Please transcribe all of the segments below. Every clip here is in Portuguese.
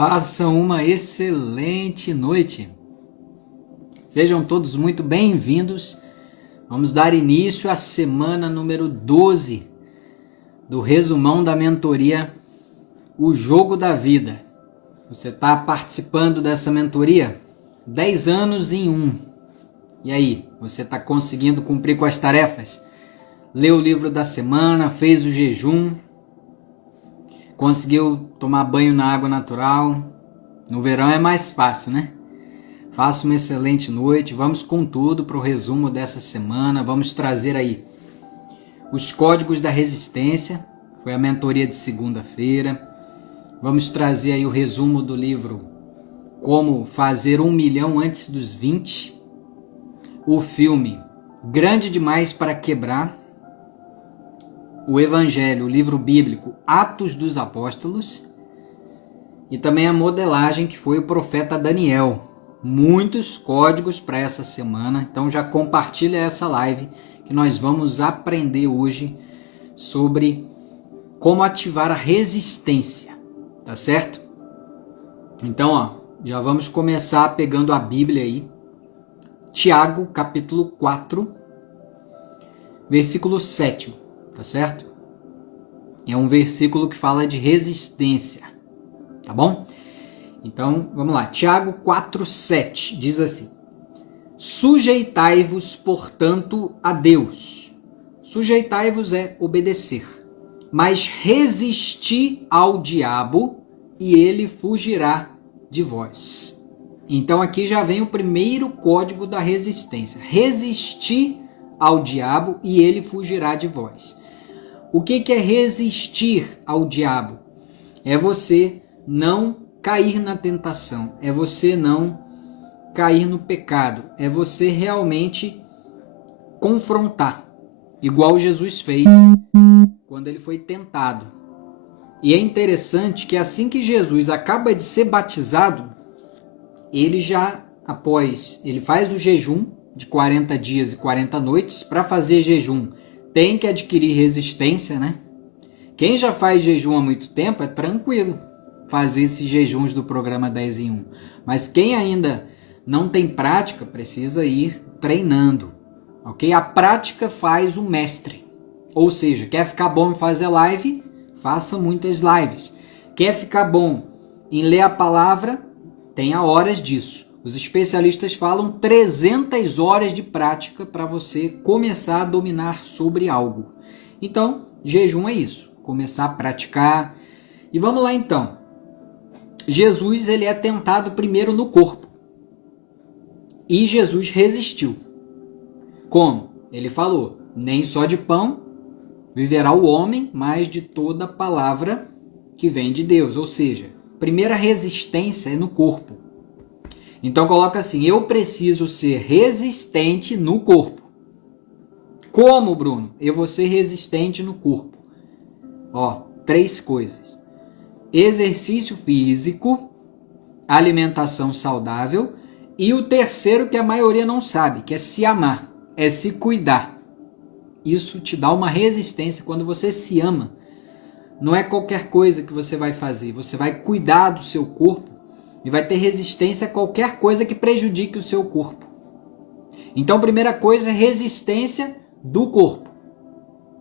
Façam uma excelente noite. Sejam todos muito bem-vindos. Vamos dar início à semana número 12 do resumão da mentoria O Jogo da Vida. Você está participando dessa mentoria? 10 anos em um. E aí, você está conseguindo cumprir com as tarefas? Leu o livro da semana, fez o jejum, conseguiu tomar banho na água natural. No verão é mais fácil, né? Faça uma excelente noite. Vamos com tudo para o resumo dessa semana. Vamos trazer aí os códigos da resistência. Foi a mentoria de segunda-feira. Vamos trazer aí o resumo do livro Como Fazer 1 Milhão Antes dos 20. O filme Grande Demais para Quebrar. O Evangelho, o livro bíblico Atos dos Apóstolos. E também a modelagem que foi o profeta Daniel. Muitos códigos para essa semana. Então já compartilha essa live que nós vamos aprender hoje sobre como ativar a resistência. Tá certo? Então, já vamos começar pegando a Bíblia aí. Tiago, capítulo 4, versículo 7. Tá certo? É um versículo que fala de resistência. Tá bom? Então, vamos lá. Tiago 4:7 diz assim: Sujeitai-vos, portanto, a Deus. Sujeitai-vos é obedecer. Mas resisti ao diabo e ele fugirá de vós. Então, aqui já vem o primeiro código da resistência. Resistir ao diabo e ele fugirá de vós. O que é resistir ao diabo? É você não cair na tentação, é você não cair no pecado, é você realmente confrontar, igual Jesus fez quando ele foi tentado. E é interessante que assim que Jesus acaba de ser batizado, ele faz o jejum de 40 dias e 40 noites. Para fazer jejum, tem que adquirir resistência, né? Quem já faz jejum há muito tempo é tranquilo fazer esses jejuns do programa 10 em 1. Mas quem ainda não tem prática, precisa ir treinando, ok? A prática faz o mestre. Ou seja, quer ficar bom em fazer live? Faça muitas lives. Quer ficar bom em ler a palavra? Tenha horas disso. Os especialistas falam 300 horas de prática para você começar a dominar sobre algo. Então, jejum é isso. Começar a praticar. E vamos lá então. Jesus ele é tentado primeiro no corpo. E Jesus resistiu. Como? Ele falou, nem só de pão viverá o homem, mas de toda palavra que vem de Deus. Ou seja, primeira resistência é no corpo. Então coloca assim, eu preciso ser resistente no corpo. Como, Bruno? Eu vou ser resistente no corpo. 3 coisas. Exercício físico, alimentação saudável e o terceiro que a maioria não sabe, que é se amar, é se cuidar. Isso te dá uma resistência quando você se ama. Não é qualquer coisa que você vai fazer, você vai cuidar do seu corpo e vai ter resistência a qualquer coisa que prejudique o seu corpo. Então, primeira coisa é resistência do corpo,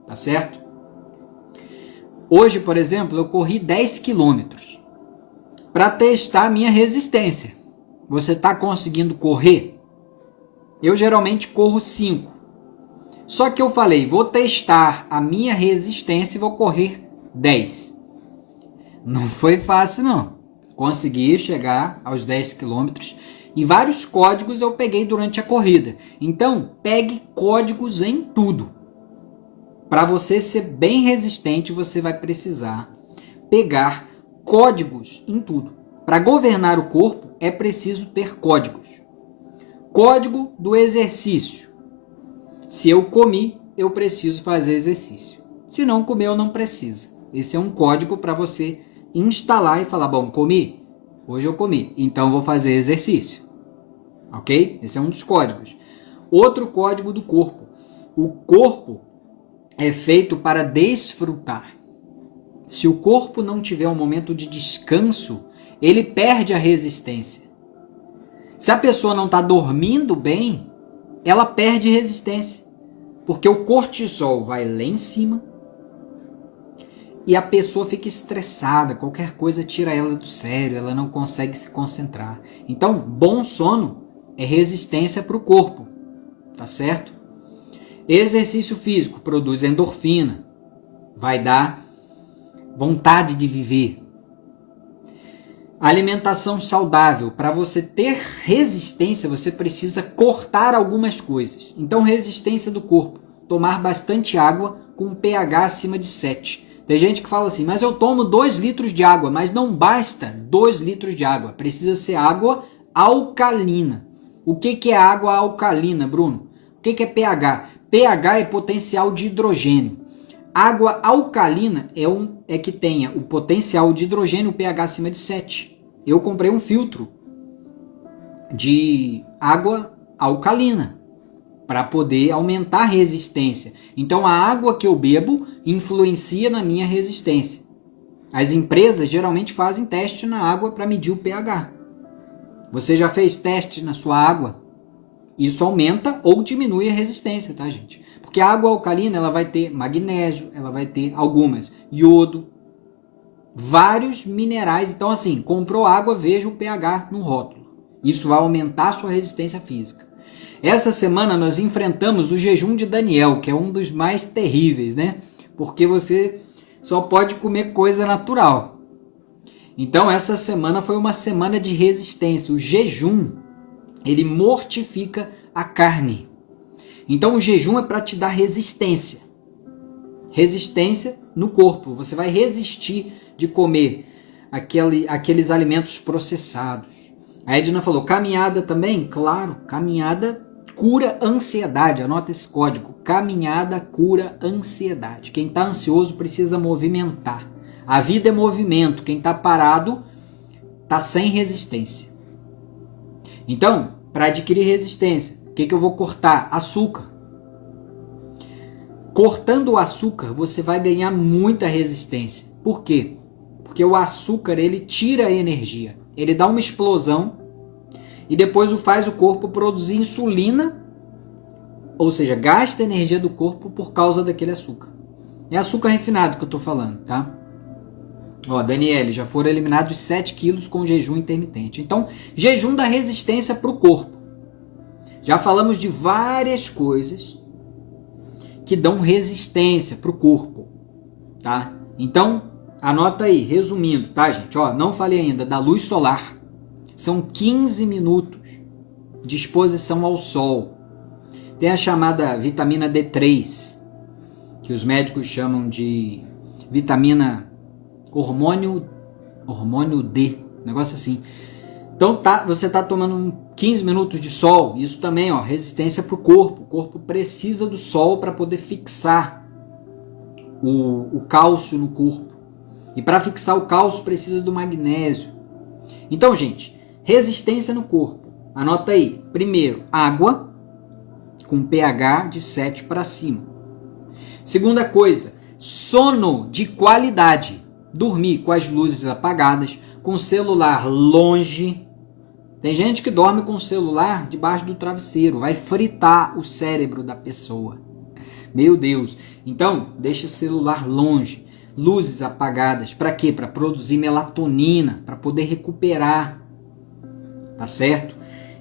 tá certo? Hoje, por exemplo, eu corri 10 quilômetros para testar a minha resistência. Você está conseguindo correr? Eu geralmente corro 5. Só que eu falei, vou testar a minha resistência e vou correr 10. Não foi fácil, não. Consegui chegar aos 10 quilômetros e vários códigos eu peguei durante a corrida. Então, pegue códigos em tudo. Para você ser bem resistente, você vai precisar pegar códigos em tudo. Para governar o corpo, é preciso ter códigos. Código do exercício. Se eu comi, eu preciso fazer exercício. Se não comer, eu não preciso. Esse é um código para você instalar e falar, bom, comi? Hoje eu comi, então vou fazer exercício. Ok? Esse é um dos códigos. Outro código do corpo. O corpo é feito para desfrutar. Se o corpo não tiver um momento de descanso, ele perde a resistência. Se a pessoa não está dormindo bem, ela perde resistência, porque o cortisol vai lá em cima e a pessoa fica estressada, qualquer coisa tira ela do sério, ela não consegue se concentrar. Então, bom sono é resistência para o corpo, tá certo? Exercício físico produz endorfina, vai dar vontade de viver. Alimentação saudável, para você ter resistência, você precisa cortar algumas coisas. Então, resistência do corpo, tomar bastante água com pH acima de 7. Tem gente que fala assim, mas eu tomo 2 litros de água, mas não basta 2 litros de água, precisa ser água alcalina. O que é água alcalina, Bruno? O que é pH? pH é potencial de hidrogênio. Água alcalina é que tenha o potencial de hidrogênio, o pH acima de 7. Eu comprei um filtro de água alcalina para poder aumentar a resistência. Então a água que eu bebo influencia na minha resistência. As empresas geralmente fazem teste na água para medir o pH. Você já fez teste na sua água? Isso aumenta ou diminui a resistência, tá, gente? Porque a água alcalina, ela vai ter magnésio, ela vai ter algumas iodo, vários minerais. Então, assim, comprou água, veja o pH no rótulo. Isso vai aumentar a sua resistência física. Essa semana nós enfrentamos o jejum de Daniel, que é um dos mais terríveis, né? Porque você só pode comer coisa natural. Então, essa semana foi uma semana de resistência. O jejum, ele mortifica a carne. Então, o jejum é para te dar resistência. Resistência no corpo. Você vai resistir de comer aqueles alimentos processados. A Edna falou, caminhada também? Claro, caminhada cura ansiedade. Anota esse código. Caminhada cura ansiedade. Quem está ansioso precisa movimentar. A vida é movimento. Quem está parado está sem resistência. Então, para adquirir resistência, o que eu vou cortar? Açúcar. Cortando o açúcar, você vai ganhar muita resistência. Por quê? Porque o açúcar, ele tira a energia. Ele dá uma explosão e depois faz o corpo produzir insulina, ou seja, gasta a energia do corpo por causa daquele açúcar. É açúcar refinado que eu estou falando, tá? Ó, Daniele, já foram eliminados 7 quilos com jejum intermitente. Então, jejum dá resistência para o corpo. Já falamos de várias coisas que dão resistência para o corpo, tá? Então, anota aí, resumindo, tá, gente? Ó, não falei ainda da luz solar. São 15 minutos de exposição ao sol. Tem a chamada vitamina D3, que os médicos chamam de vitamina hormônio D, negócio assim. Então você está tomando 15 minutos de sol, isso também, ó, resistência para o corpo. O corpo precisa do sol para poder fixar o cálcio no corpo. E para fixar o cálcio precisa do magnésio. Então, gente, resistência no corpo. Anota aí. Primeiro, água com pH de 7 para cima. Segunda coisa, sono de qualidade. Dormir com as luzes apagadas, com o celular longe. Tem gente que dorme com o celular debaixo do travesseiro. Vai fritar o cérebro da pessoa. Meu Deus. Então, deixa o celular longe. Luzes apagadas. Para quê? Para produzir melatonina, para poder recuperar. Tá certo?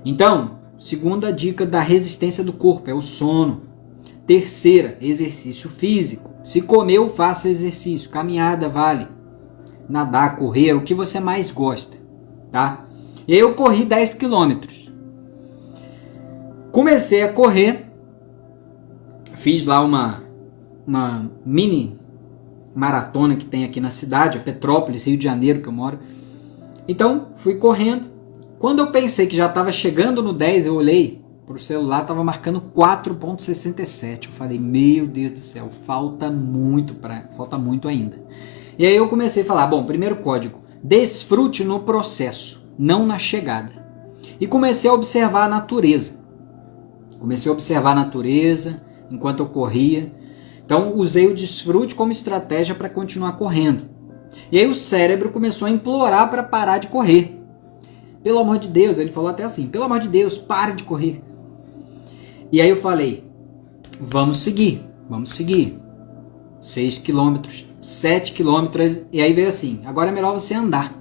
Então, segunda dica da resistência do corpo é o sono. Terceira, exercício físico. Se comeu, faça exercício. Caminhada vale. Nadar, correr, o que você mais gosta, tá? E aí eu corri 10 quilômetros. Comecei a correr. Fiz lá uma mini maratona que tem aqui na cidade, a Petrópolis, Rio de Janeiro, que eu moro. Então, fui correndo. Quando eu pensei que já estava chegando no 10, eu olhei para o celular, estava marcando 4,67. Eu falei, meu Deus do céu, falta muito ainda. E aí eu comecei a falar, bom, primeiro código, desfrute no processo, não na chegada. E comecei a observar a natureza. Enquanto eu corria. Então, usei o desfrute como estratégia para continuar correndo. E aí o cérebro começou a implorar para parar de correr. Pelo amor de Deus, ele falou até assim, pelo amor de Deus, pare de correr. E aí eu falei, vamos seguir. 6 quilômetros, 7 quilômetros, e aí veio assim, agora é melhor você andar.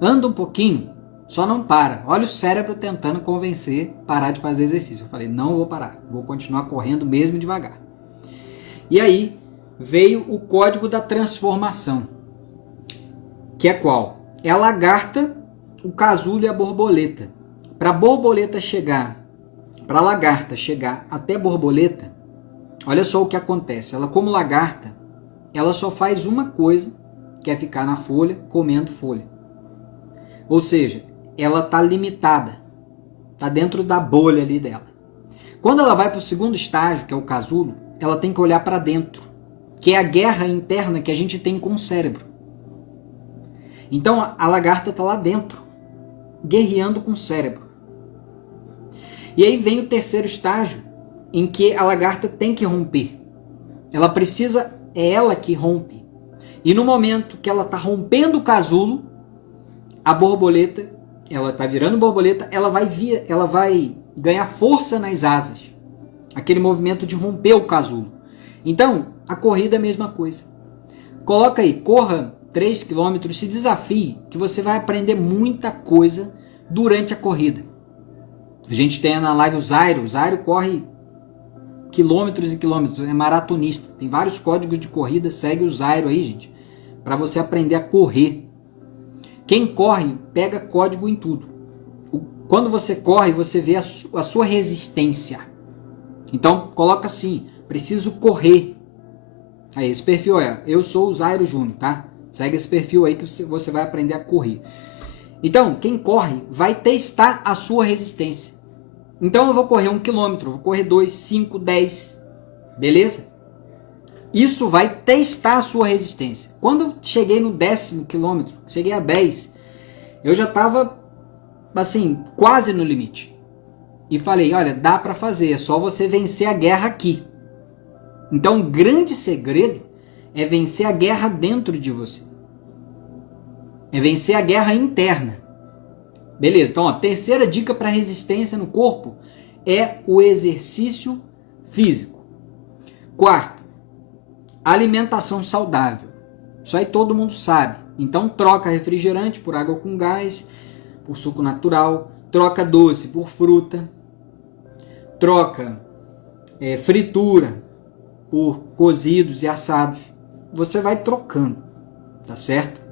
Anda um pouquinho, só não para. Olha o cérebro tentando convencer, parar de fazer exercício. Eu falei, não vou parar, vou continuar correndo mesmo devagar. E aí veio o código da transformação, que é qual? É a lagarta, o casulo e a borboleta. Para a lagarta chegar até a borboleta, olha só o que acontece. Ela, como lagarta, ela só faz uma coisa, que é ficar na folha, comendo folha. Ou seja, ela está limitada, está dentro da bolha ali dela. Quando ela vai para o segundo estágio, que é o casulo, ela tem que olhar para dentro, que é a guerra interna que a gente tem com o cérebro. Então a lagarta está lá dentro, guerreando com o cérebro. E aí vem o terceiro estágio, em que a lagarta tem que romper. Ela precisa, é ela que rompe. E no momento que ela está rompendo o casulo, a borboleta, ela está virando borboleta, ela vai ganhar força nas asas. Aquele movimento de romper o casulo. Então, a corrida é a mesma coisa. Coloca aí, corra 3 km, se desafie, que você vai aprender muita coisa durante a corrida. A gente tem na live o Zairo corre quilômetros e quilômetros, é maratonista. Tem vários códigos de corrida, segue o Zairo aí, gente, para você aprender a correr. Quem corre, pega código em tudo. Quando você corre, você vê a sua resistência. Então, coloca assim, preciso correr. Aí, esse perfil é, eu sou o Zairo Júnior, tá? Segue esse perfil aí que você vai aprender a correr. Então, quem corre vai testar a sua resistência. Então, eu vou correr 1 km, vou correr 2, 5, 10, beleza? Isso vai testar a sua resistência. Quando eu cheguei no 10º quilômetro, cheguei a 10, eu já estava, assim, quase no limite. E falei, olha, dá para fazer, é só você vencer a guerra aqui. Então, o grande segredo é vencer a guerra dentro de você. É vencer a guerra interna. Beleza, então, ó, terceira dica para resistência no corpo é o exercício físico. Quarto, alimentação saudável. Isso aí todo mundo sabe. Então, troca refrigerante por água com gás, por suco natural, troca doce por fruta, troca fritura por cozidos e assados. Você vai trocando, tá certo?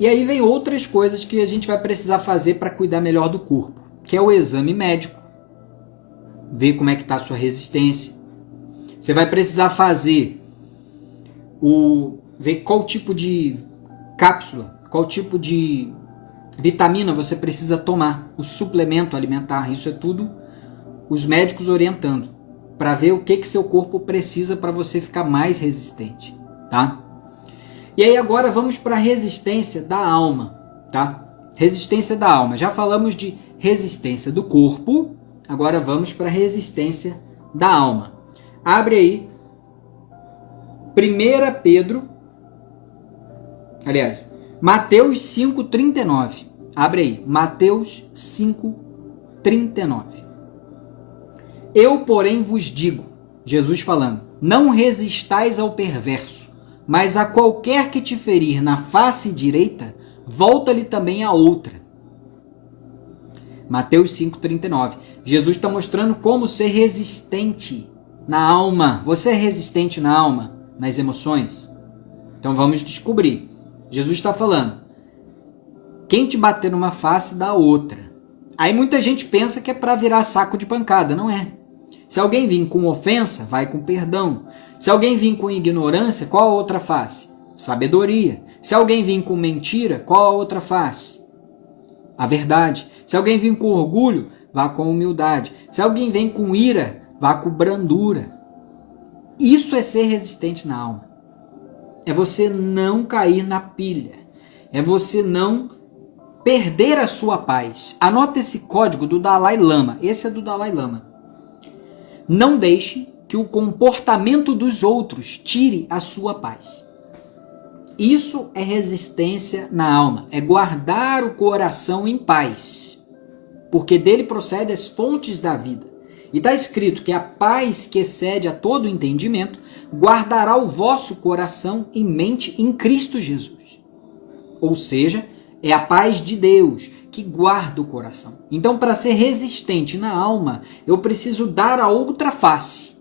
E aí vem outras coisas que a gente vai precisar fazer para cuidar melhor do corpo, que é o exame médico, ver como é que está a sua resistência. Você vai precisar fazer ver qual tipo de cápsula, qual tipo de vitamina você precisa tomar, o suplemento alimentar, isso é tudo os médicos orientando, para ver o que seu corpo precisa para você ficar mais resistente, tá? E aí agora vamos para a resistência da alma, tá? Resistência da alma. Já falamos de resistência do corpo, agora vamos para a resistência da alma. Abre aí 1 Pedro, aliás, Mateus 5,39. Abre aí, Mateus 5,39. Eu, porém, vos digo, Jesus falando, não resistais ao perverso, mas a qualquer que te ferir na face direita, volta-lhe também a outra. Mateus 5,39. Jesus está mostrando como ser resistente na alma. Você é resistente na alma, nas emoções? Então vamos descobrir. Jesus está falando, quem te bater numa face, dá outra. Aí muita gente pensa que é para virar saco de pancada. Não é. Se alguém vir com ofensa, vai com perdão. Se alguém vir com ignorância, qual a outra face? Sabedoria. Se alguém vir com mentira, qual a outra face? A verdade. Se alguém vir com orgulho, vá com humildade. Se alguém vem com ira, vá com brandura. Isso é ser resistente na alma. É você não cair na pilha. É você não perder a sua paz. Anota esse código do Dalai Lama. Esse é do Dalai Lama. Não deixe que o comportamento dos outros tire a sua paz. Isso é resistência na alma, é guardar o coração em paz, porque dele procedem as fontes da vida. E está escrito que a paz que excede a todo entendimento guardará o vosso coração e mente em Cristo Jesus. Ou seja, é a paz de Deus que guarda o coração. Então, para ser resistente na alma, eu preciso dar a outra face.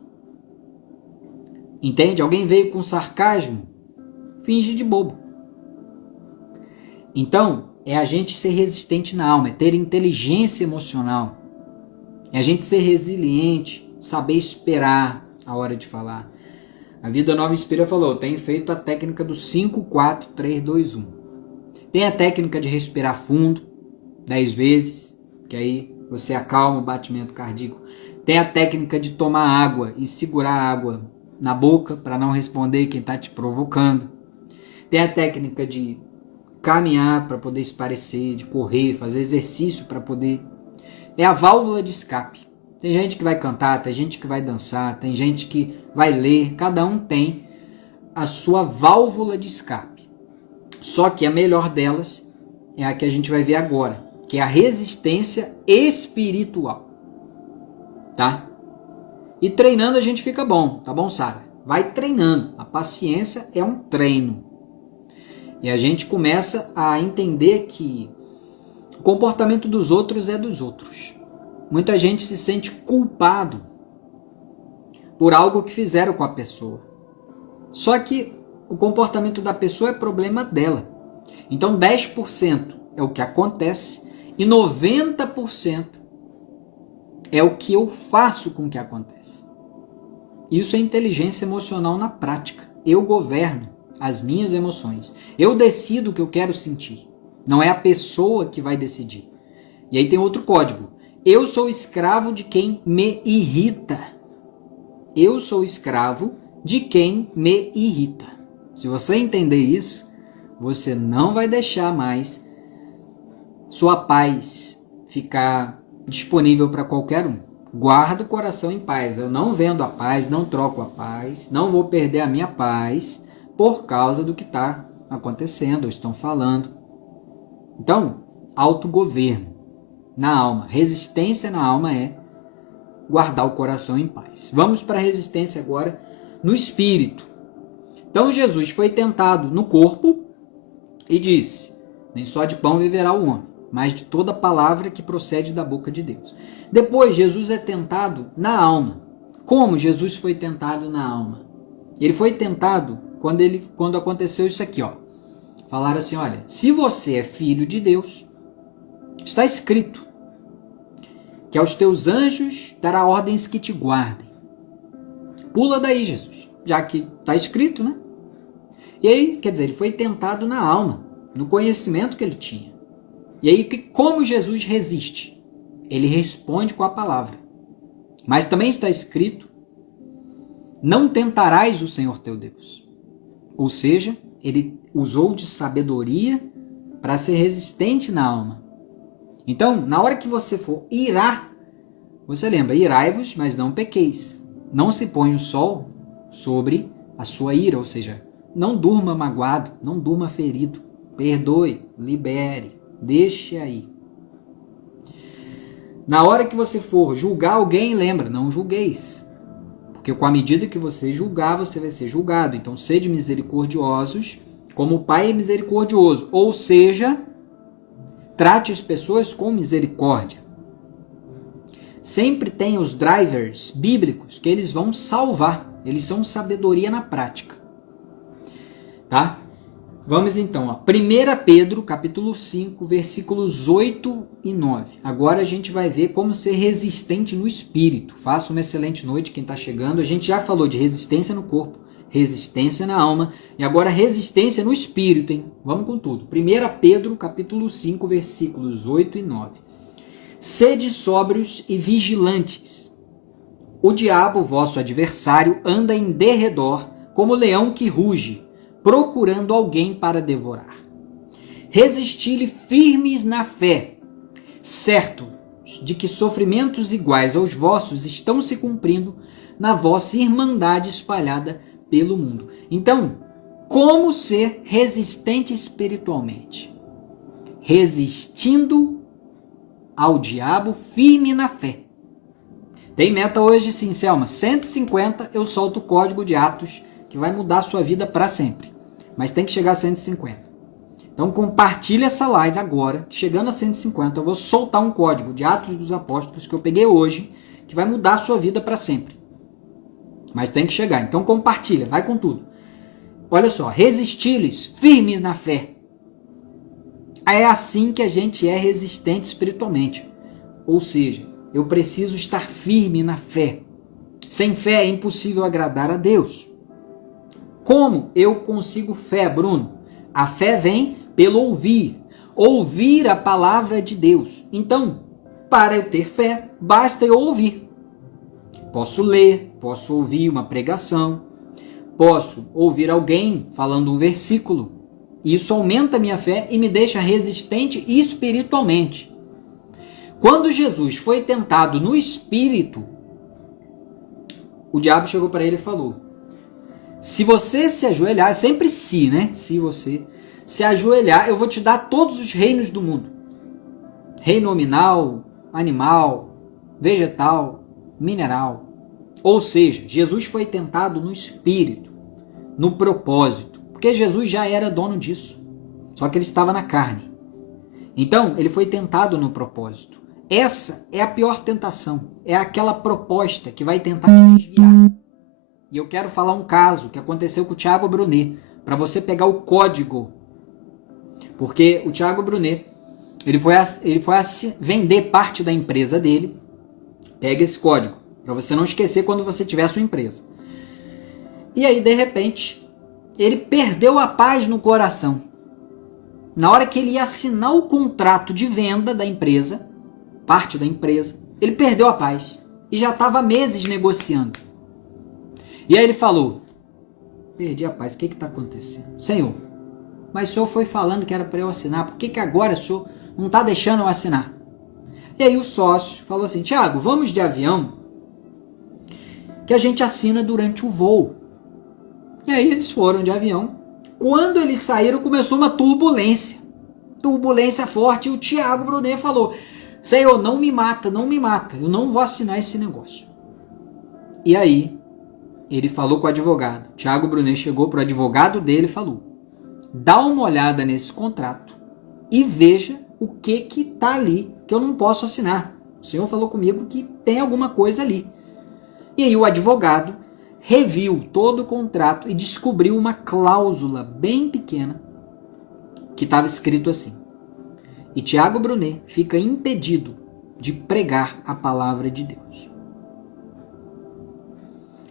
Entende? Alguém veio com sarcasmo, finge de bobo. Então, é a gente ser resistente na alma, é ter inteligência emocional. É a gente ser resiliente, saber esperar a hora de falar. A Vida Nova Inspira falou, tem feito a técnica do 5, 4, 3, 2, 1. Tem a técnica de respirar fundo, 10 vezes, que aí você acalma o batimento cardíaco. Tem a técnica de tomar água e segurar a água na boca para não responder quem está te provocando. Tem a técnica de caminhar para poder esparecer, de correr, fazer exercício para poder... É a válvula de escape. Tem gente que vai cantar, tem gente que vai dançar, tem gente que vai ler. Cada um tem a sua válvula de escape. Só que a melhor delas é a que a gente vai ver agora, que é a resistência espiritual. Tá? E treinando a gente fica bom, tá bom, Sara? Vai treinando. A paciência é um treino. E a gente começa a entender que o comportamento dos outros é dos outros. Muita gente se sente culpado por algo que fizeram com a pessoa. Só que o comportamento da pessoa é problema dela. Então 10% é o que acontece e 90% é o que eu faço com o que acontece. Isso é inteligência emocional na prática. Eu governo as minhas emoções. Eu decido o que eu quero sentir. Não é a pessoa que vai decidir. E aí tem outro código. Eu sou escravo de quem me irrita. Eu sou escravo de quem me irrita. Se você entender isso, você não vai deixar mais sua paz ficar disponível para qualquer um. Guarda o coração em paz. Eu não vendo a paz, não troco a paz, não vou perder a minha paz por causa do que está acontecendo ou estão falando. Então, autogoverno na alma. Resistência na alma é guardar o coração em paz. Vamos para a resistência agora no espírito. Então, Jesus foi tentado no corpo e disse, nem só de pão viverá o homem, mas de toda palavra que procede da boca de Deus. Depois, Jesus é tentado na alma. Como Jesus foi tentado na alma? Ele foi tentado quando aconteceu isso aqui, ó. Falaram assim, olha, se você é filho de Deus, está escrito que aos teus anjos dará ordens que te guardem. Pula daí, Jesus, já que está escrito, né? E aí, quer dizer, ele foi tentado na alma, no conhecimento que ele tinha. E aí, como Jesus resiste? Ele responde com a palavra. Mas também está escrito, não tentarás o Senhor teu Deus. Ou seja, ele usou de sabedoria para ser resistente na alma. Então, na hora que você for irar, você lembra, irai-vos, mas não pequeis. Não se põe o sol sobre a sua ira, ou seja, não durma magoado, não durma ferido. Perdoe, libere, deixe aí. Na hora que você for julgar alguém, lembra, não julgueis. Porque com a medida que você julgar, você vai ser julgado. Então, sede misericordiosos, como o Pai é misericordioso. Ou seja, trate as pessoas com misericórdia. Sempre tem os drivers bíblicos que eles vão salvar. Eles são sabedoria na prática. Tá? Vamos então, ó. 1 Pedro, capítulo 5, versículos 8 e 9. Agora a gente vai ver como ser resistente no espírito. Faça uma excelente noite quem está chegando. A gente já falou de resistência no corpo, resistência na alma e agora resistência no espírito, hein? Vamos com tudo. 1 Pedro, capítulo 5, versículos 8 e 9. Sede sóbrios e vigilantes. O diabo, vosso adversário, anda em derredor como leão que ruge, procurando alguém para devorar. Resisti-lhe firmes na fé, certo de que sofrimentos iguais aos vossos estão se cumprindo na vossa irmandade espalhada pelo mundo. Então, como ser resistente espiritualmente? Resistindo ao diabo firme na fé. Tem meta hoje, sim, Selma, 150 eu solto o código de Atos que vai mudar a sua vida para sempre. Mas tem que chegar a 150. Então compartilha essa live agora, chegando a 150, eu vou soltar um código de Atos dos Apóstolos que eu peguei hoje, que vai mudar a sua vida para sempre. Mas tem que chegar, então compartilha, vai com tudo. Olha só, resisti-lhes firmes na fé. É assim que a gente é resistente espiritualmente. Ou seja, eu preciso estar firme na fé. Sem fé é impossível agradar a Deus. Como eu consigo fé, Bruno? A fé vem pelo ouvir. Ouvir a palavra de Deus. Então, para eu ter fé, basta eu ouvir. Posso ler, posso ouvir uma pregação, posso ouvir alguém falando um versículo. Isso aumenta a minha fé e me deixa resistente espiritualmente. Quando Jesus foi tentado no espírito, o diabo chegou para ele e falou: se você se ajoelhar, sempre se, né? Se você se ajoelhar, eu vou te dar todos os reinos do mundo. Reino nominal, animal, vegetal, mineral. Ou seja, Jesus foi tentado no espírito, no propósito, porque Jesus já era dono disso, só que ele estava na carne. Então, ele foi tentado no propósito. Essa é a pior tentação, é aquela proposta que vai tentar te desviar. E eu quero falar um caso que aconteceu com o Thiago Brunet, para você pegar o código. Porque o Thiago Brunet, ele foi vender parte da empresa dele. Pega esse código, para você não esquecer quando você tiver a sua empresa. E aí, de repente, ele perdeu a paz no coração. Na hora que ele ia assinar o contrato de venda da empresa, parte da empresa, ele perdeu a paz. E já estava meses negociando. E aí ele falou: perdi a paz, o que está acontecendo? Senhor, mas o senhor foi falando que era para eu assinar, por que agora o senhor não está deixando eu assinar? E aí o sócio falou assim: Thiago, vamos de avião, que a gente assina durante o voo. E aí eles foram de avião. Quando eles saíram, começou uma turbulência. Turbulência forte. E o Thiago Brunet falou: Senhor, não me mata, não me mata. Eu não vou assinar esse negócio. E aí ele falou com o advogado. Thiago Brunet chegou para o advogado dele e falou: dá uma olhada nesse contrato e veja o que está ali que eu não posso assinar. O senhor falou comigo que tem alguma coisa ali. E aí o advogado reviu todo o contrato e descobriu uma cláusula bem pequena que estava escrito assim: e Thiago Brunet fica impedido de pregar a palavra de Deus.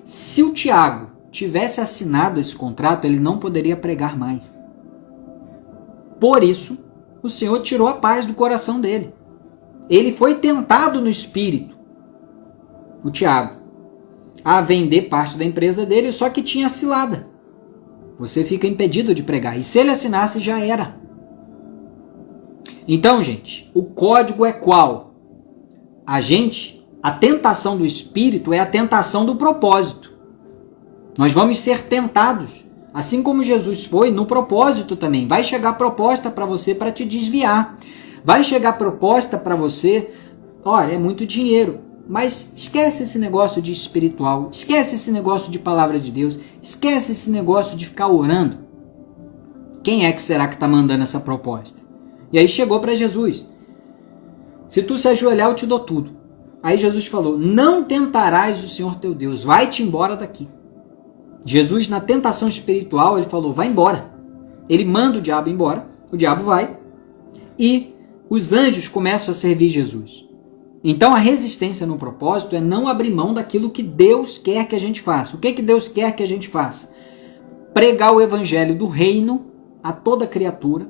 Se o Tiago tivesse assinado esse contrato, ele não poderia pregar mais. Por isso, o Senhor tirou a paz do coração dele. Ele foi tentado no espírito, o Tiago, a vender parte da empresa dele, só que tinha cilada. Você fica impedido de pregar. E se ele assinasse, já era. Então, gente, o código é qual? A tentação do espírito é a tentação do propósito. Nós vamos ser tentados, assim como Jesus foi, no propósito também. Vai chegar proposta para você para te desviar. Vai chegar proposta para você: olha, é muito dinheiro, mas esquece esse negócio de espiritual, esquece esse negócio de palavra de Deus, esquece esse negócio de ficar orando. Quem é que será que está mandando essa proposta? E aí chegou para Jesus: se tu se ajoelhar, eu te dou tudo. Aí Jesus falou: não tentarás o Senhor teu Deus, vai-te embora daqui. Jesus, na tentação espiritual, ele falou: vai embora. Ele manda o diabo embora, o diabo vai, e os anjos começam a servir Jesus. Então a resistência no propósito é não abrir mão daquilo que Deus quer que a gente faça. O que Deus quer que a gente faça? Pregar o evangelho do reino a toda criatura,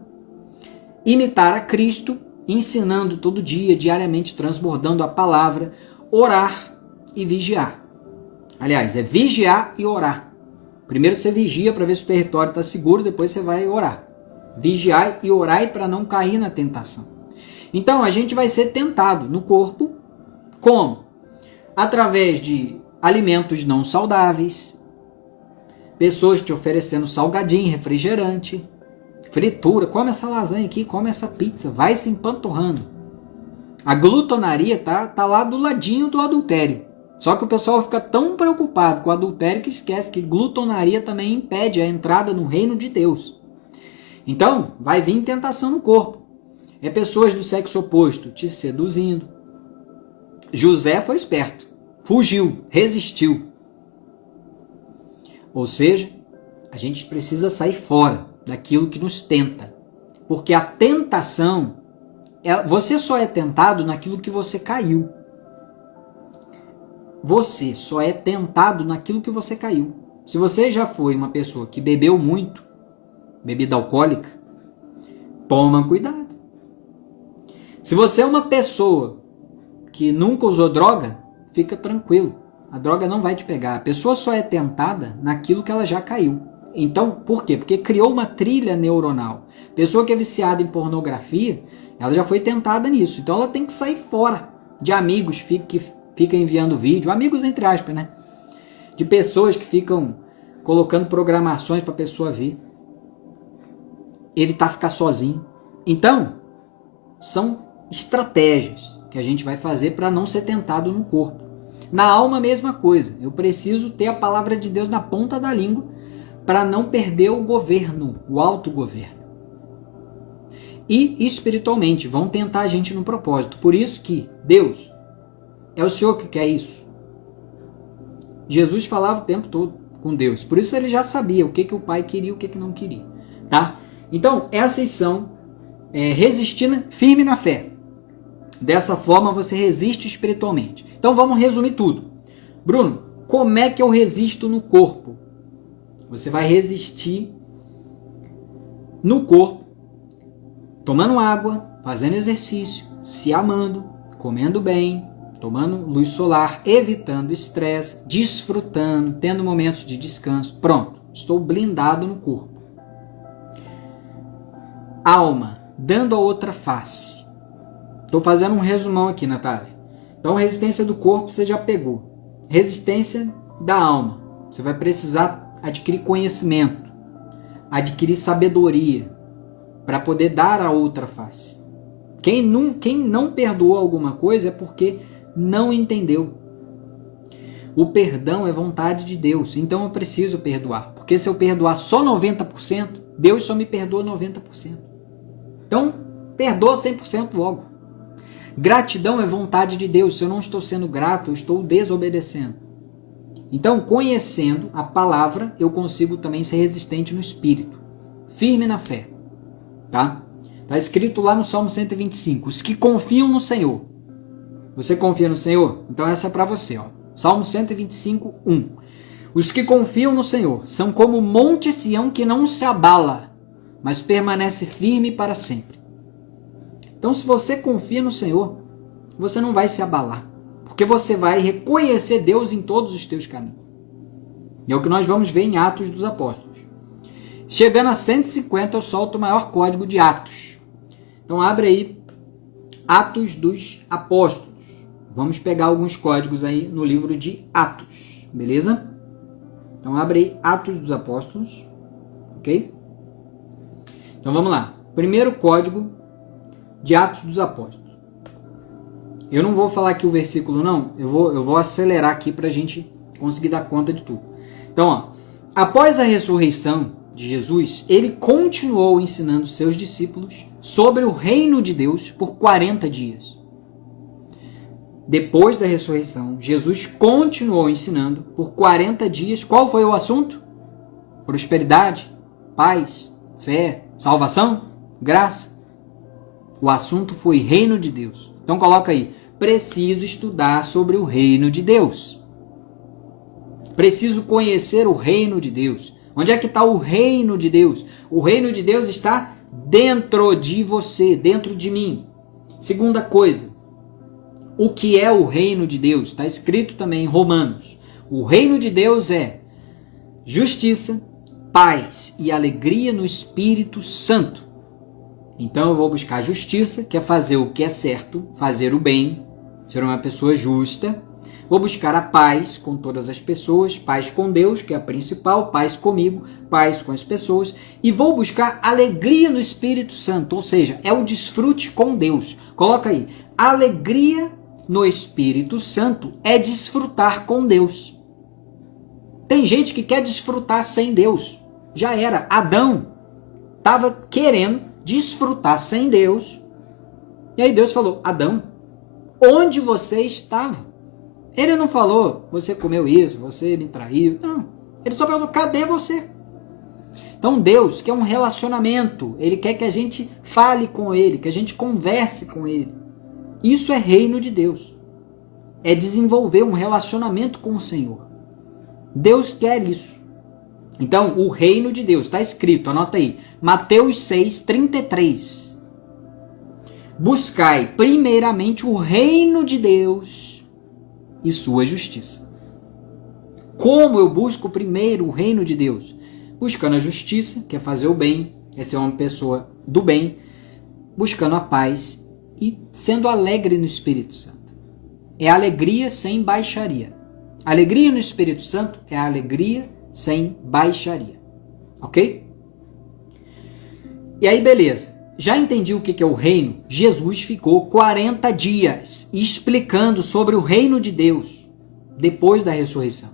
imitar a Cristo, ensinando todo dia, diariamente, transbordando a palavra, orar e vigiar. Aliás, é vigiar e orar. Primeiro você vigia para ver se o território está seguro, depois você vai orar. Vigiar e orar para não cair na tentação. Então, a gente vai ser tentado no corpo, como? Através de alimentos não saudáveis, pessoas te oferecendo salgadinho, refrigerante, fritura, come essa lasanha aqui, come essa pizza, vai se empanturrando. A glutonaria tá lá do ladinho do adultério. Só que o pessoal fica tão preocupado com o adultério que esquece que glutonaria também impede a entrada no reino de Deus. Então, vai vir tentação no corpo. É pessoas do sexo oposto te seduzindo. José foi esperto, fugiu, resistiu. Ou seja, a gente precisa sair fora daquilo que nos tenta. Porque a tentação, você só é tentado naquilo que você caiu. Você só é tentado naquilo que você caiu. Se você já foi uma pessoa que bebeu muito, bebida alcoólica, toma cuidado. Se você é uma pessoa que nunca usou droga, fica tranquilo. A droga não vai te pegar. A pessoa só é tentada naquilo que ela já caiu. Então, por quê? Porque criou uma trilha neuronal. Pessoa que é viciada em pornografia, ela já foi tentada nisso. Então, ela tem que sair fora de amigos que ficam enviando vídeo. Amigos entre aspas, né? De pessoas que ficam colocando programações para a pessoa ver. Evitar ficar sozinho. Então, são estratégias que a gente vai fazer para não ser tentado no corpo. Na alma, a mesma coisa. Eu preciso ter a palavra de Deus na ponta da língua para não perder o governo, o autogoverno. E espiritualmente, vão tentar a gente no propósito. Por isso que Deus, é o Senhor que quer isso. Jesus falava o tempo todo com Deus. Por isso ele já sabia o que o Pai queria e o que não queria. Tá? Então, essas são resistindo firme na fé. Dessa forma, você resiste espiritualmente. Então, vamos resumir tudo. Bruno, como é que eu resisto no corpo? Você vai resistir no corpo, tomando água, fazendo exercício, se amando, comendo bem, tomando luz solar, evitando estresse, desfrutando, tendo momentos de descanso. Pronto, estou blindado no corpo. Alma, dando a outra face. Estou fazendo um resumão aqui, Natália. Então, resistência do corpo você já pegou. Resistência da alma. Você vai precisar adquirir conhecimento, adquirir sabedoria para poder dar a outra face. Quem não perdoou alguma coisa é porque não entendeu. O perdão é vontade de Deus, então eu preciso perdoar. Porque se eu perdoar só 90%, Deus só me perdoa 90%. Então, perdoa 100% logo. Gratidão é vontade de Deus. Se eu não estou sendo grato, eu estou desobedecendo. Então, conhecendo a palavra, eu consigo também ser resistente no espírito, firme na fé. Tá? Está escrito lá no Salmo 125, os que confiam no Senhor. Você confia no Senhor? Então essa é para você. Ó. Salmo 125, 1. Os que confiam no Senhor são como o monte Sião que não se abala, mas permanece firme para sempre. Então, se você confia no Senhor, você não vai se abalar. Porque você vai reconhecer Deus em todos os teus caminhos. E é o que nós vamos ver em Atos dos Apóstolos. Chegando a 150, eu solto o maior código de Atos. Então abre aí Atos dos Apóstolos. Vamos pegar alguns códigos aí no livro de Atos. Beleza? Então abre aí Atos dos Apóstolos. Ok? Então vamos lá. Primeiro código de Atos dos Apóstolos. Eu não vou falar aqui o versículo não, eu vou acelerar aqui para a gente conseguir dar conta de tudo. Então, ó, após a ressurreição de Jesus, ele continuou ensinando seus discípulos sobre o reino de Deus por 40 dias. Depois da ressurreição, Jesus continuou ensinando por 40 dias. Qual foi o assunto? Prosperidade, paz, fé, salvação, graça. O assunto foi reino de Deus. Então coloca aí, preciso estudar sobre o reino de Deus. Preciso conhecer o reino de Deus. Onde é que está o reino de Deus? O reino de Deus está dentro de você, dentro de mim. Segunda coisa, o que é o reino de Deus? Está escrito também em Romanos. O reino de Deus é justiça, paz e alegria no Espírito Santo. Então eu vou buscar justiça, que é fazer o que é certo, fazer o bem, ser uma pessoa justa. Vou buscar a paz com todas as pessoas, paz com Deus, que é a principal, paz comigo, paz com as pessoas, e vou buscar alegria no Espírito Santo, ou seja, é o desfrute com Deus. Coloca aí, alegria no Espírito Santo é desfrutar com Deus. Tem gente que quer desfrutar sem Deus. Já era. Adão estava querendo desfrutar sem Deus. E aí Deus falou, Adão, onde você estava? Ele não falou, você comeu isso, você me traiu. Não. Ele só perguntou, cadê você? Então Deus quer um relacionamento. Ele quer que a gente fale com Ele, que a gente converse com Ele. Isso é reino de Deus. É desenvolver um relacionamento com o Senhor. Deus quer isso. Então, o reino de Deus, está escrito, anota aí, Mateus 6:33. Buscai primeiramente o reino de Deus e sua justiça. Como eu busco primeiro o reino de Deus? Buscando a justiça, que é fazer o bem, é ser uma pessoa do bem, buscando a paz e sendo alegre no Espírito Santo. É alegria sem baixaria. Alegria no Espírito Santo é alegria sem baixaria. Ok? E aí, beleza. Já entendi o que é o reino? Jesus ficou 40 dias explicando sobre o reino de Deus depois da ressurreição.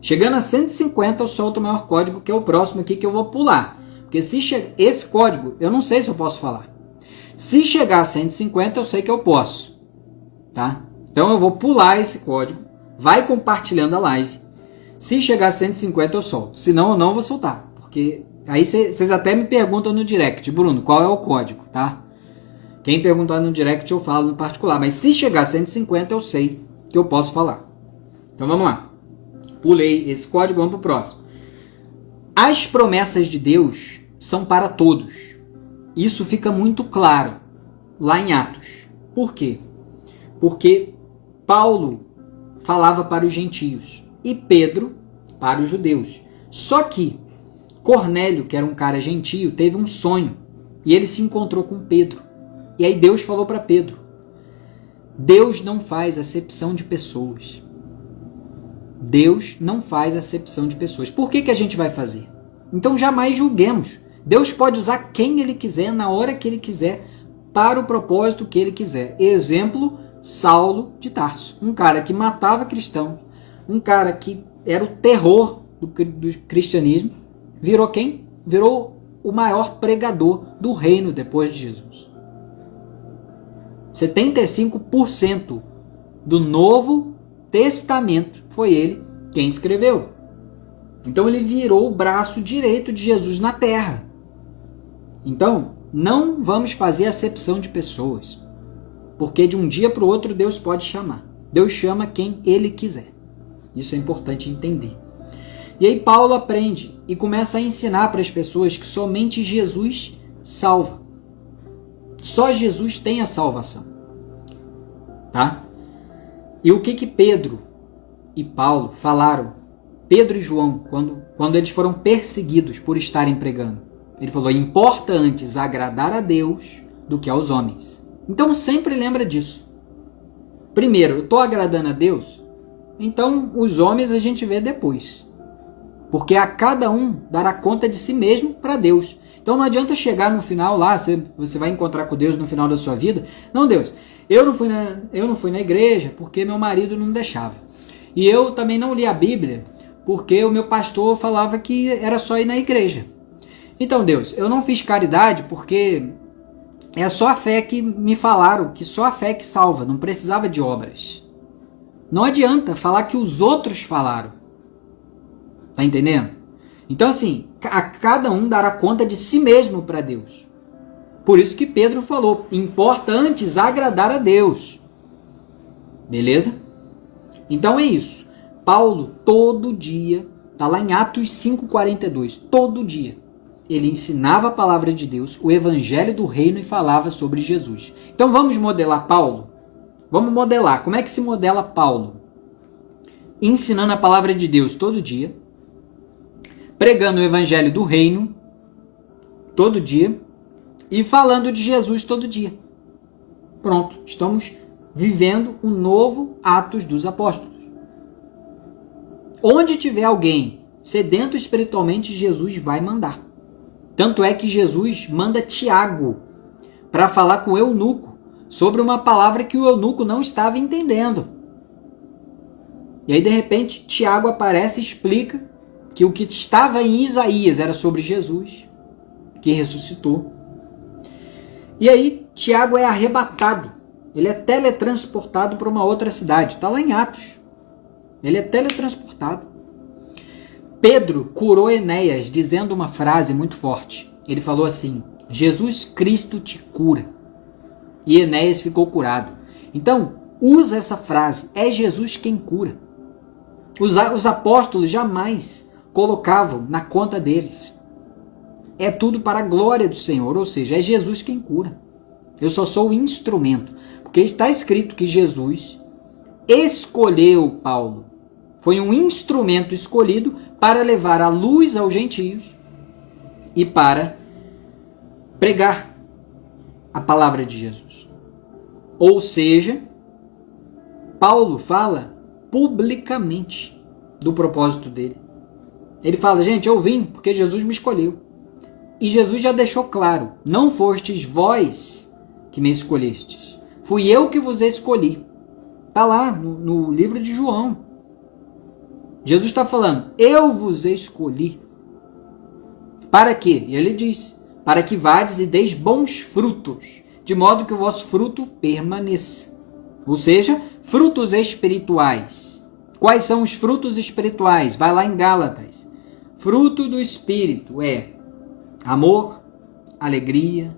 Chegando a 150, eu solto o maior código, que é o próximo aqui, que eu vou pular. Porque se esse código, eu não sei se eu posso falar. Se chegar a 150, eu sei que eu posso. Tá? Então eu vou pular esse código, vai compartilhando a live. Se chegar a 150, eu solto. Senão, eu não vou soltar. Porque aí vocês até me perguntam no direct, Bruno, qual é o código, tá? Quem perguntar no direct, eu falo no particular. Mas se chegar a 150, eu sei que eu posso falar. Então, vamos lá. Pulei esse código, vamos para o próximo. As promessas de Deus são para todos. Isso fica muito claro lá em Atos. Por quê? Porque Paulo falava para os gentios e Pedro para os judeus. Só que Cornélio, que era um cara gentio, teve um sonho e ele se encontrou com Pedro. E aí Deus falou para Pedro, Deus não faz acepção de pessoas. Deus não faz acepção de pessoas. Por que a gente vai fazer? Então jamais julguemos. Deus pode usar quem Ele quiser, na hora que Ele quiser, para o propósito que Ele quiser. Exemplo, Saulo de Tarso. Um cara que matava cristãos, um cara que era o terror do cristianismo, virou quem? Virou o maior pregador do reino depois de Jesus. 75% do Novo Testamento foi ele quem escreveu. Então ele virou o braço direito de Jesus na terra. Então, não vamos fazer acepção de pessoas, porque de um dia para o outro Deus pode chamar. Deus chama quem Ele quiser. Isso é importante entender. E aí Paulo aprende e começa a ensinar para as pessoas que somente Jesus salva. Só Jesus tem a salvação. Tá? E o que Pedro e Paulo falaram? Pedro e João, quando eles foram perseguidos por estarem pregando. Ele falou, importa antes agradar a Deus do que aos homens. Então sempre lembra disso. Primeiro, eu estou agradando a Deus, então os homens a gente vê depois. Porque a cada um dará conta de si mesmo para Deus. Então não adianta chegar no final lá, você vai encontrar com Deus no final da sua vida. Não, Deus, eu não fui na igreja porque meu marido não deixava. E eu também não li a Bíblia porque o meu pastor falava que era só ir na igreja. Então, Deus, eu não fiz caridade porque é só a fé que me falaram, que só a fé que salva, não precisava de obras. Não adianta falar que os outros falaram. Tá entendendo? Então, assim, a cada um dará conta de si mesmo para Deus. Por isso que Pedro falou, importa antes agradar a Deus. Beleza? Então é isso. Paulo, todo dia, está lá em Atos 5,42, todo dia, ele ensinava a palavra de Deus, o evangelho do reino e falava sobre Jesus. Então vamos modelar Paulo? Vamos modelar. Como é que se modela Paulo? Ensinando a palavra de Deus todo dia, pregando o evangelho do reino todo dia e falando de Jesus todo dia. Pronto, estamos vivendo um novo Atos dos Apóstolos. Onde tiver alguém sedento espiritualmente, Jesus vai mandar. Tanto é que Jesus manda Tiago para falar com o eunuco sobre uma palavra que o eunuco não estava entendendo. E aí, de repente, Tiago aparece e explica que o que estava em Isaías era sobre Jesus, que ressuscitou. E aí, Tiago é arrebatado. Ele é teletransportado para uma outra cidade. Está lá em Atos. Ele é teletransportado. Pedro curou Enéas dizendo uma frase muito forte. Ele falou assim: Jesus Cristo te cura. E Enéas ficou curado. Então, usa essa frase. É Jesus quem cura. Os apóstolos jamais colocavam na conta deles. É tudo para a glória do Senhor, ou seja, é Jesus quem cura. Eu só sou o instrumento, porque está escrito que Jesus escolheu Paulo. Foi um instrumento escolhido para levar a luz aos gentios e para pregar a palavra de Jesus. Ou seja, Paulo fala publicamente do propósito dele. Ele fala, gente, eu vim porque Jesus me escolheu. E Jesus já deixou claro, não fostes vós que me escolhestes. Fui eu que vos escolhi. Está lá no livro de João. Jesus está falando, eu vos escolhi. Para quê? E ele diz, para que vades e deis bons frutos, de modo que o vosso fruto permaneça. Ou seja, frutos espirituais. Quais são os frutos espirituais? Vai lá em Gálatas. Fruto do Espírito é amor, alegria,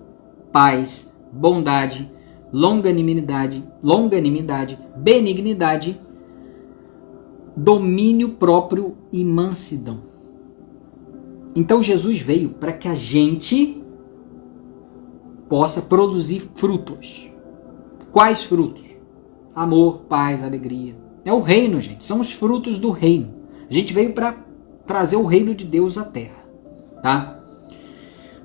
paz, bondade, longanimidade, benignidade, domínio próprio e mansidão. Então Jesus veio para que a gente possa produzir frutos. Quais frutos? Amor, paz, alegria. É o reino, gente. São os frutos do reino. A gente veio para trazer o reino de Deus à terra. Tá?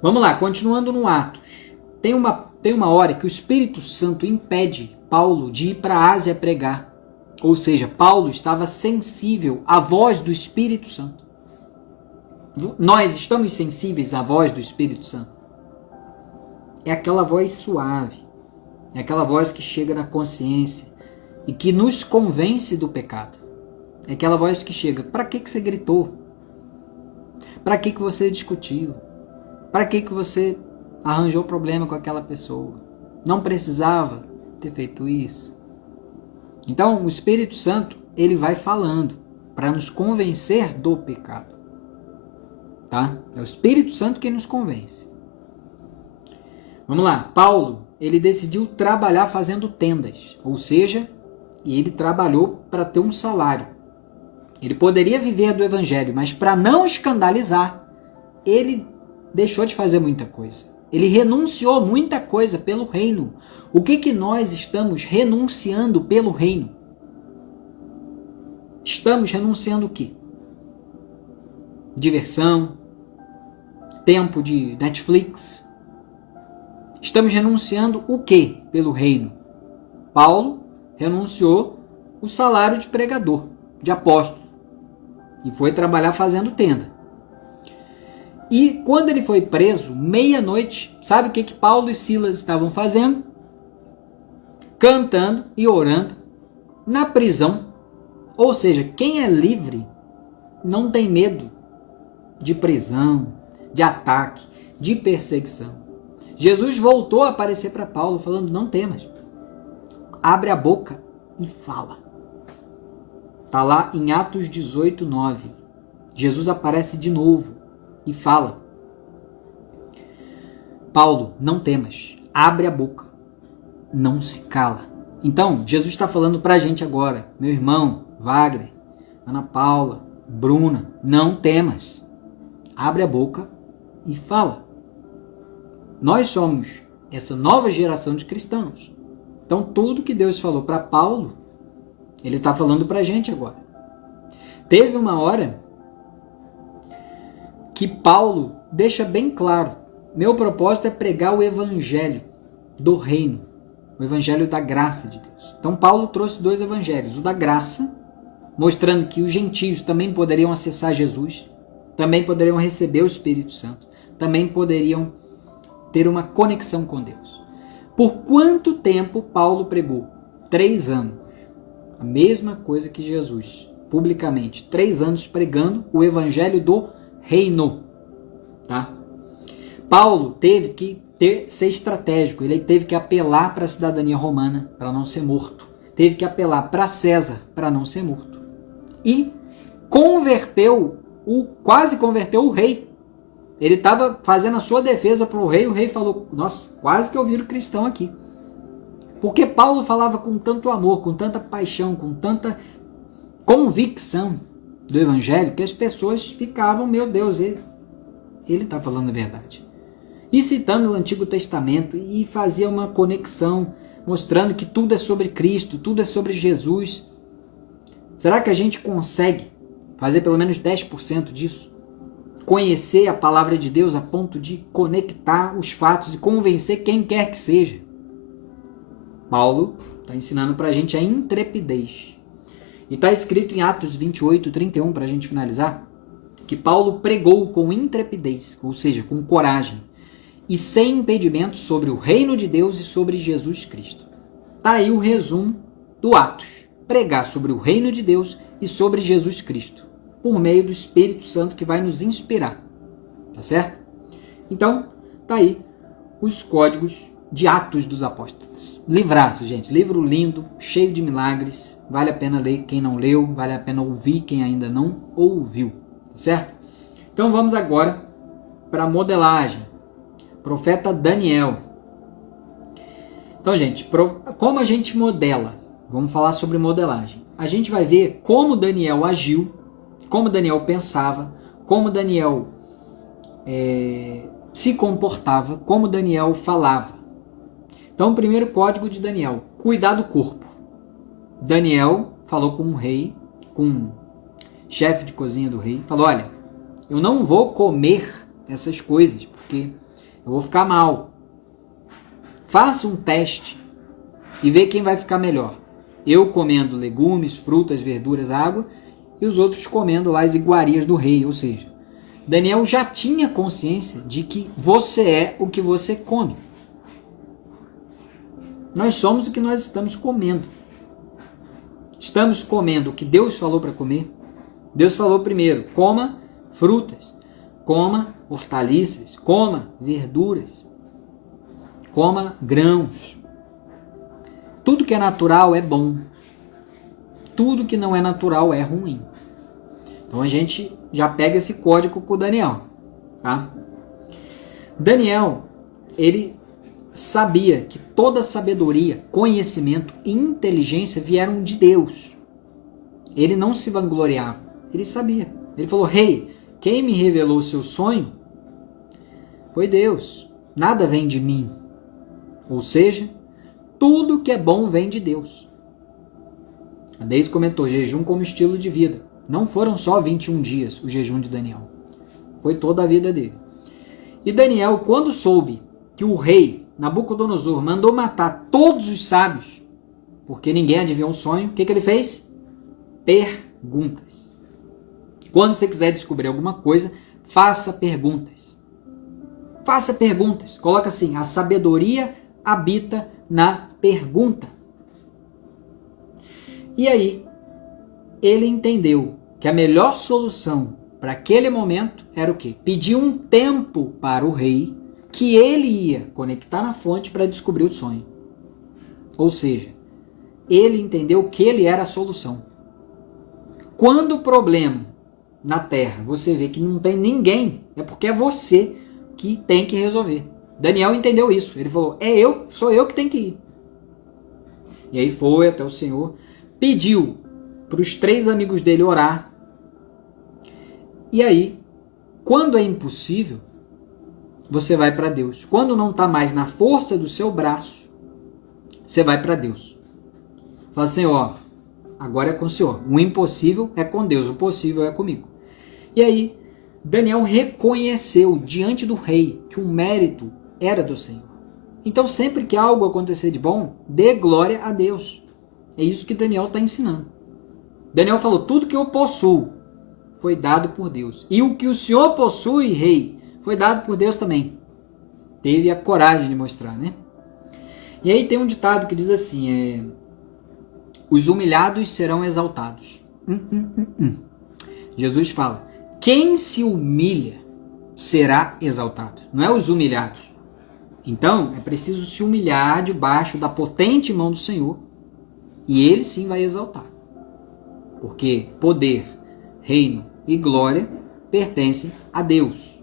Vamos lá, continuando no Atos. Tem uma hora que o Espírito Santo impede Paulo de ir para a Ásia pregar. Ou seja, Paulo estava sensível à voz do Espírito Santo. Nós estamos sensíveis à voz do Espírito Santo. É aquela voz suave. É aquela voz que chega na consciência e que nos convence do pecado. É aquela voz que chega, para que você gritou? Para que você discutiu? Para que você arranjou problema com aquela pessoa? Não precisava ter feito isso. Então, o Espírito Santo, ele vai falando para nos convencer do pecado. Tá? É o Espírito Santo que nos convence. Vamos lá. Paulo, ele decidiu trabalhar fazendo tendas. Ou seja, ele trabalhou para ter um salário. Ele poderia viver do evangelho, mas para não escandalizar, ele deixou de fazer muita coisa. Ele renunciou muita coisa pelo reino. O que nós estamos renunciando pelo reino? Estamos renunciando o quê? Diversão, tempo de Netflix. Estamos renunciando o quê pelo reino? Paulo renunciou o salário de pregador, de apóstolo, e foi trabalhar fazendo tenda. E quando ele foi preso, meia-noite, sabe o que Paulo e Silas estavam fazendo? Cantando e orando na prisão. Ou seja, quem é livre não tem medo de prisão, de ataque, de perseguição. Jesus voltou a aparecer para Paulo falando, não temas. Abre a boca e fala. Está lá em Atos 18, 9. Jesus aparece de novo e fala. Paulo, não temas. Abre a boca. Não se cala. Então, Jesus está falando para a gente agora. Meu irmão, Wagner, Ana Paula, Bruna, não temas. Abre a boca e fala. Nós somos essa nova geração de cristãos. Então, tudo que Deus falou para Paulo, ele está falando para a gente agora. Teve uma hora que Paulo deixa bem claro, meu propósito é pregar o evangelho do reino. o evangelho da graça de Deus. Então Paulo trouxe 2 evangelhos, o da graça, mostrando que os gentios também poderiam acessar Jesus, também poderiam receber o Espírito Santo, também poderiam ter uma conexão com Deus. Por quanto tempo Paulo pregou? 3 anos. A mesma coisa que Jesus, publicamente, 3 anos pregando o evangelho do reino. Tá? Paulo teve que ser estratégico, ele teve que apelar para a cidadania romana para não ser morto, teve que apelar para César para não ser morto, e quase converteu o rei. Ele estava fazendo a sua defesa para o rei falou, nossa, quase que eu viro cristão aqui, porque Paulo falava com tanto amor, com tanta paixão, com tanta convicção do evangelho, que as pessoas ficavam, meu Deus, ele está falando a verdade. E citando o Antigo Testamento, e fazia uma conexão, mostrando que tudo é sobre Cristo, tudo é sobre Jesus. Será que a gente consegue fazer pelo menos 10% disso? Conhecer a palavra de Deus a ponto de conectar os fatos e convencer quem quer que seja? Paulo está ensinando para a gente a intrepidez. E está escrito em Atos 28, 31, para a gente finalizar, que Paulo pregou com intrepidez, ou seja, com coragem, e sem impedimento sobre o reino de Deus e sobre Jesus Cristo. Está aí o resumo do Atos. Pregar sobre o reino de Deus e sobre Jesus Cristo, por meio do Espírito Santo que vai nos inspirar. Tá certo? Então, tá aí os códigos de Atos dos Apóstolos. Livraço, gente. Livro lindo, cheio de milagres. Vale a pena ler quem não leu, vale a pena ouvir quem ainda não ouviu. Tá certo? Então vamos agora para a modelagem. Profeta Daniel. Então, gente, como a gente modela? Vamos falar sobre modelagem. A gente vai ver como Daniel agiu, como Daniel pensava, como Daniel se comportava, como Daniel falava. Então, o primeiro código de Daniel, cuidar do corpo. Daniel falou com o rei, com o chefe de cozinha do rei, falou, olha, eu não vou comer essas coisas, porque eu vou ficar mal. Faça um teste e vê quem vai ficar melhor. Eu comendo legumes, frutas, verduras, água, e os outros comendo lá as iguarias do rei. Ou seja, Daniel já tinha consciência de que você é o que você come. Nós somos o que nós estamos comendo. Estamos comendo o que Deus falou para comer. Deus falou primeiro, coma frutas, coma hortaliças, coma verduras, coma grãos. Tudo que é natural é bom. Tudo que não é natural é ruim. Então a gente já pega esse código com o Daniel. Tá? Daniel, ele sabia que toda sabedoria, conhecimento e inteligência vieram de Deus. Ele não se vangloriava. Ele sabia. Ele falou, rei, quem me revelou o seu sonho foi Deus. Nada vem de mim. Ou seja, tudo que é bom vem de Deus. A Deise comentou, jejum como estilo de vida. Não foram só 21 dias o jejum de Daniel. Foi toda a vida dele. E Daniel, quando soube que o rei Nabucodonosor mandou matar todos os sábios, porque ninguém adivinhou o sonho, o que ele fez? Perguntas. Quando você quiser descobrir alguma coisa, faça perguntas. Faça perguntas. Coloca assim, a sabedoria habita na pergunta. E aí, ele entendeu que a melhor solução para aquele momento era o quê? Pedir um tempo para o rei que ele ia conectar na fonte para descobrir o sonho. Ou seja, ele entendeu que ele era a solução. Quando o problema na Terra você vê que não tem ninguém, é porque é você que tem que resolver. Daniel entendeu isso. Ele falou, sou eu que tenho que ir. E aí foi até o Senhor, pediu para os 3 amigos dele orar. E aí, quando é impossível, você vai para Deus. Quando não está mais na força do seu braço, você vai para Deus. Fala assim, ó, agora é com o Senhor. O impossível é com Deus, o possível é comigo. E aí, Daniel reconheceu diante do rei que o mérito era do Senhor. Então, sempre que algo acontecer de bom, dê glória a Deus. É isso que Daniel está ensinando. Daniel falou, tudo que eu possuo foi dado por Deus. E o que o Senhor possui, rei, foi dado por Deus também. Teve a coragem de mostrar, né? E aí tem um ditado que diz assim, os humilhados serão exaltados. Jesus fala, quem se humilha será exaltado. Não é os humilhados. Então, é preciso se humilhar debaixo da potente mão do Senhor e ele sim vai exaltar. Porque poder, reino e glória pertencem a Deus.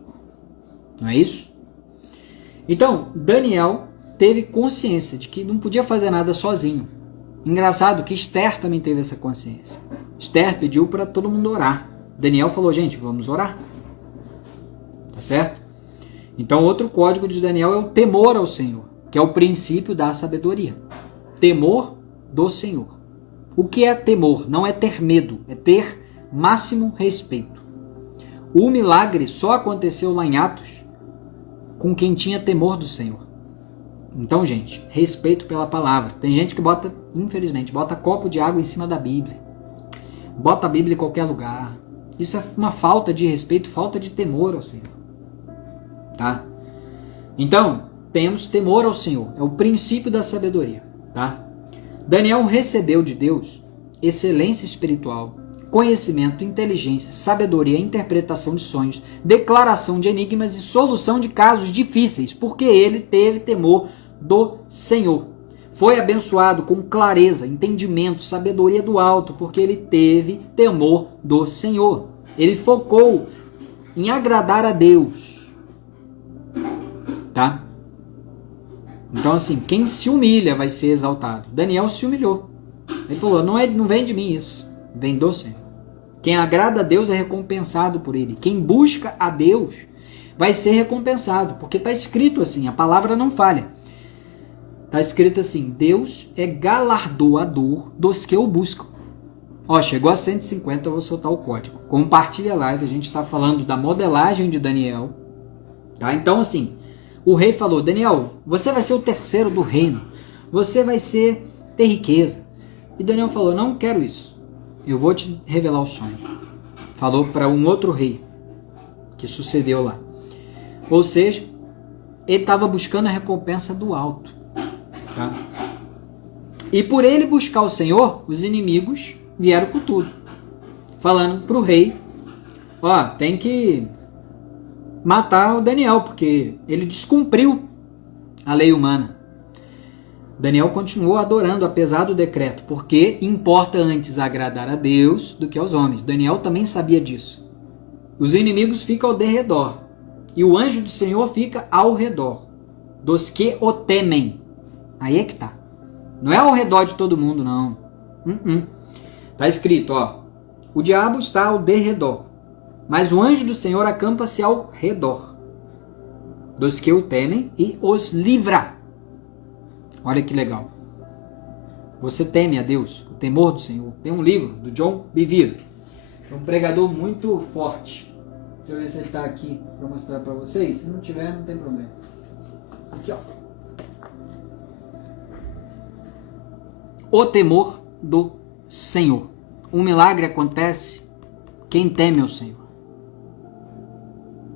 Não é isso? Então, Daniel teve consciência de que não podia fazer nada sozinho. Engraçado que Esther também teve essa consciência. Esther pediu para todo mundo orar. Daniel falou, gente, vamos orar. Tá certo? Então, outro código de Daniel é o temor ao Senhor, que é o princípio da sabedoria. Temor do Senhor. O que é temor? Não é ter medo, é ter máximo respeito. O milagre só aconteceu lá em Atos com quem tinha temor do Senhor. Então, gente, respeito pela palavra. Tem gente que bota, infelizmente, bota copo de água em cima da Bíblia. Bota a Bíblia em qualquer lugar. Isso é uma falta de respeito, falta de temor ao Senhor. Tá? Então, temos temor ao Senhor. É o princípio da sabedoria. Tá? Daniel recebeu de Deus excelência espiritual, conhecimento, inteligência, sabedoria, interpretação de sonhos, declaração de enigmas e solução de casos difíceis, porque ele teve temor do Senhor. Foi abençoado com clareza, entendimento, sabedoria do alto, porque ele teve temor do Senhor. Ele focou em agradar a Deus. Tá? Então, assim, quem se humilha vai ser exaltado. Daniel se humilhou. Ele falou, não vem de mim isso, vem do Senhor. Quem agrada a Deus é recompensado por ele. Quem busca a Deus vai ser recompensado, porque está escrito assim, a palavra não falha. Está escrito assim, Deus é galardoador dos que o buscam. Ó, chegou a 150, eu vou soltar o código. Compartilha a live, a gente está falando da modelagem de Daniel. Tá? Então, assim, o rei falou, Daniel, você vai ser o terceiro do reino. Você vai ter riqueza. E Daniel falou, não quero isso. Eu vou te revelar o sonho. Falou para um outro rei que sucedeu lá. Ou seja, ele estava buscando a recompensa do alto. Tá? E por ele buscar o Senhor, os inimigos vieram com tudo. Falando para o rei, ó, tem que matar o Daniel, porque ele descumpriu a lei humana. Daniel continuou adorando, apesar do decreto, porque importa antes agradar a Deus do que aos homens. Daniel também sabia disso. Os inimigos ficam ao derredor, e o anjo do Senhor fica ao redor dos que o temem. Aí é que tá. Não é ao redor de todo mundo, não. Tá escrito, ó. O diabo está ao derredor, mas o anjo do Senhor acampa-se ao redor dos que o temem e os livra. Olha que legal. Você teme a Deus, o temor do Senhor. Tem um livro do John Bevere. É um pregador muito forte. Deixa eu ver se ele está aqui para mostrar para vocês. Se não tiver, não tem problema. Aqui, ó. O temor do Senhor. Um milagre acontece quem teme ao Senhor.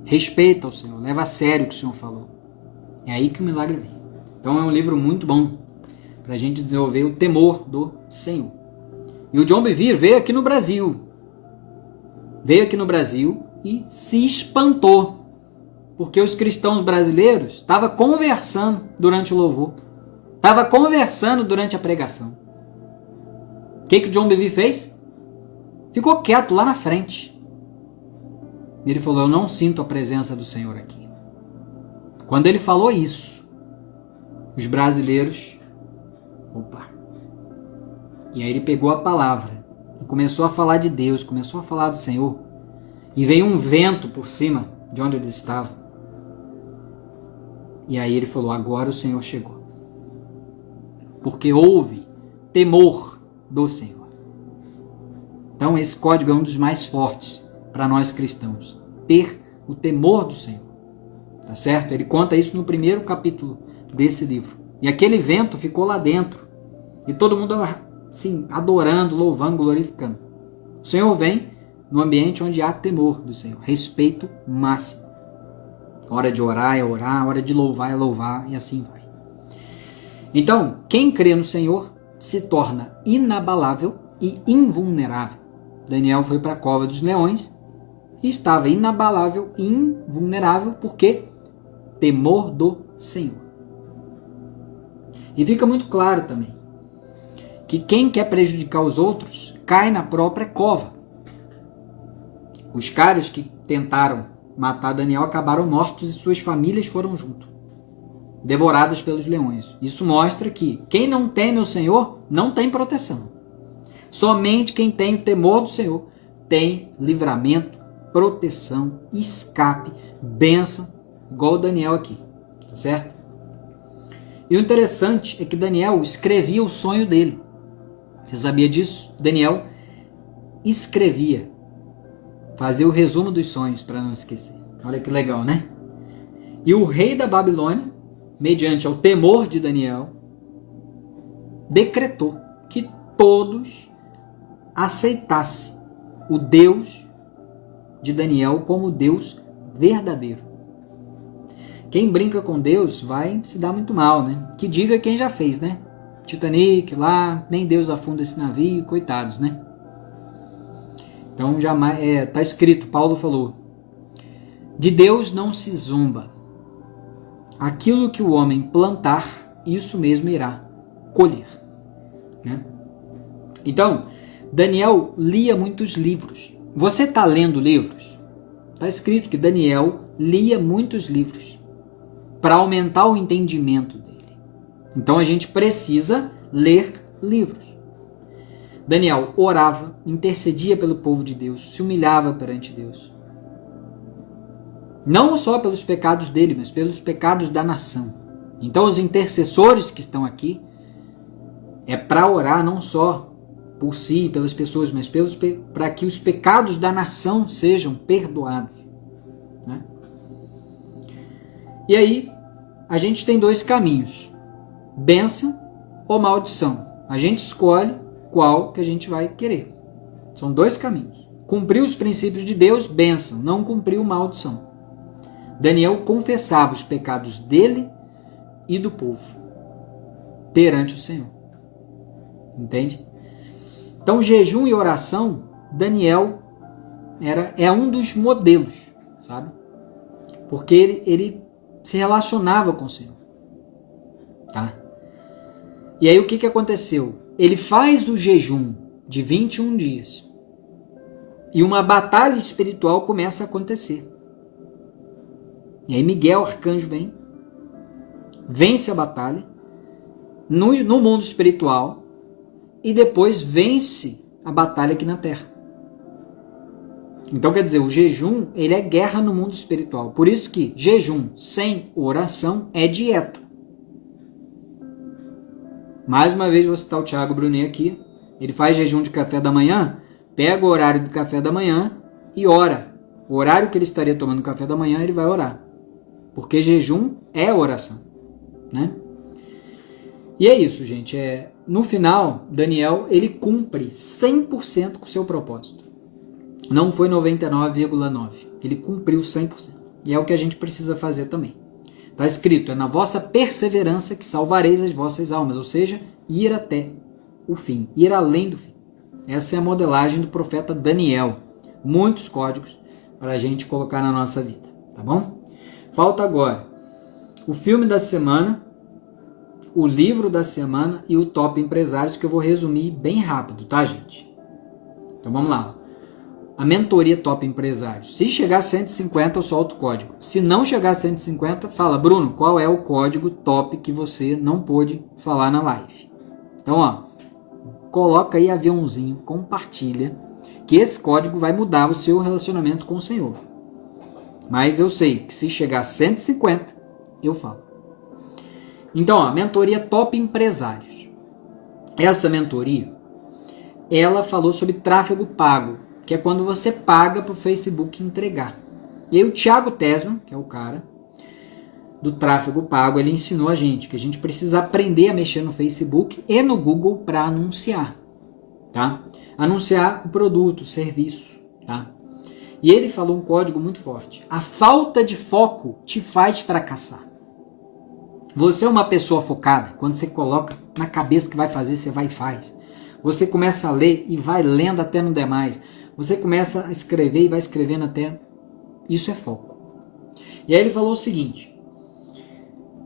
Respeita o Senhor, leva a sério o que o Senhor falou. É aí que o milagre vem. Então é um livro muito bom para a gente desenvolver o temor do Senhor. E o John Bevere veio aqui no Brasil. Veio aqui no Brasil e se espantou. Porque os cristãos brasileiros estavam conversando durante o louvor. Estavam conversando durante a pregação. O que o John Bevere fez? Ficou quieto lá na frente. Ele falou, eu não sinto a presença do Senhor aqui. Quando ele falou isso, os brasileiros, opa, e aí ele pegou a palavra e começou a falar de Deus, começou a falar do Senhor, e veio um vento por cima de onde eles estavam, e aí ele falou, agora o Senhor chegou, porque houve temor do Senhor. Então esse código é um dos mais fortes para nós cristãos, ter o temor do Senhor, tá certo? Ele conta isso no primeiro capítulo desse livro. E aquele vento ficou lá dentro. E todo mundo assim, adorando, louvando, glorificando. O Senhor vem no ambiente onde há temor do Senhor, respeito máximo. Hora de orar é orar, hora de louvar é louvar, e assim vai. Então, quem crê no Senhor se torna inabalável e invulnerável. Daniel foi para a cova dos leões e estava inabalável e invulnerável porque temor do Senhor. E fica muito claro também que quem quer prejudicar os outros cai na própria cova. Os caras que tentaram matar Daniel acabaram mortos e suas famílias foram junto, devoradas pelos leões. Isso mostra que quem não teme o Senhor não tem proteção. Somente quem tem o temor do Senhor tem livramento, proteção, escape, bênção, igual Daniel aqui, tá certo? E o interessante é que Daniel escrevia o sonho dele. Você sabia disso? Daniel escrevia, fazia o resumo dos sonhos para não esquecer. Olha que legal, né? E o rei da Babilônia, mediante ao temor de Daniel, decretou que todos aceitassem o Deus de Daniel como Deus verdadeiro. Quem brinca com Deus vai se dar muito mal, né? Que diga quem já fez, né? Titanic lá, nem Deus afunda esse navio, coitados, né? Então jamais tá escrito, Paulo falou: de Deus não se zomba. Aquilo que o homem plantar, isso mesmo irá colher, né? Então, Daniel lia muitos livros. Você está lendo livros? Está escrito que Daniel lia muitos livros para aumentar o entendimento dele. Então a gente precisa ler livros. Daniel orava, intercedia pelo povo de Deus, se humilhava perante Deus. Não só pelos pecados dele, mas pelos pecados da nação. Então os intercessores que estão aqui é para orar não só por si, pelas pessoas, mas para que os pecados da nação sejam perdoados, né? E aí, a gente tem dois caminhos: bênção ou maldição. A gente escolhe qual que a gente vai querer. São dois caminhos. Cumprir os princípios de Deus, bênção. Não cumpriu, maldição. Daniel confessava os pecados dele e do povo perante o Senhor. Entende? Então, jejum e oração, Daniel é um dos modelos, sabe? Porque ele se relacionava com o Senhor, tá? E aí o que aconteceu? Ele faz o jejum de 21 dias e uma batalha espiritual começa a acontecer. E aí Miguel, arcanjo, vence a batalha no mundo espiritual e depois vence a batalha aqui na terra. Então, quer dizer, o jejum, ele é guerra no mundo espiritual. Por isso que jejum sem oração é dieta. Mais uma vez, vou citar o Thiago Brunet aqui. Ele faz jejum de café da manhã, pega o horário do café da manhã e ora. O horário que ele estaria tomando café da manhã, ele vai orar. Porque jejum é oração, né? E é isso, gente. No final, Daniel, ele cumpre 100% com o seu propósito. Não foi 99,9%. Ele cumpriu 100%. E é o que a gente precisa fazer também. Está escrito, é na vossa perseverança que salvareis as vossas almas. Ou seja, ir até o fim. Ir além do fim. Essa é a modelagem do profeta Daniel. Muitos códigos para a gente colocar na nossa vida. Tá bom? Falta agora o filme da semana, o livro da semana e o top empresários, que eu vou resumir bem rápido, tá, gente? Então vamos lá. A mentoria top empresários. Se chegar a 150, eu solto o código. Se não chegar a 150, fala, Bruno, qual é o código top que você não pôde falar na live? Então, ó, coloca aí aviãozinho, compartilha, que esse código vai mudar o seu relacionamento com o Senhor. Mas eu sei que se chegar a 150, eu falo. Então, ó, mentoria top empresários. Essa mentoria, ela falou sobre tráfego pago, que é quando você paga para o Facebook entregar. E aí o Thiago Tesman, que é o cara, do tráfego pago, ele ensinou a gente que a gente precisa aprender a mexer no Facebook e no Google para anunciar, tá? Anunciar o produto, o serviço, tá? E ele falou um código muito forte. A falta de foco te faz fracassar. Você é uma pessoa focada, quando você coloca na cabeça que vai fazer, você vai e faz. Você começa a ler e vai lendo até não der mais. Você começa a escrever e vai escrevendo até... Isso é foco. E aí ele falou o seguinte: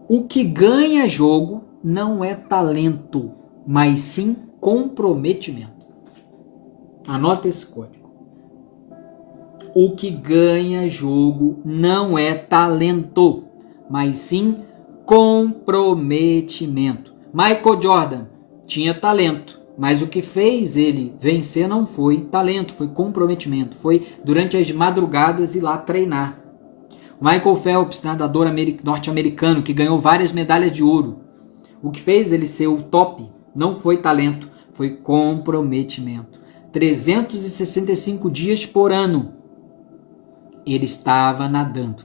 o que ganha jogo não é talento, mas sim comprometimento. Anota esse código. O que ganha jogo não é talento, mas sim comprometimento. Michael Jordan tinha talento, mas o que fez ele vencer não foi talento, foi comprometimento. Foi durante as madrugadas ir lá treinar. O Michael Phelps, nadador norte-americano, que ganhou várias medalhas de ouro. O que fez ele ser o top não foi talento, foi comprometimento. 365 dias por ano ele estava nadando.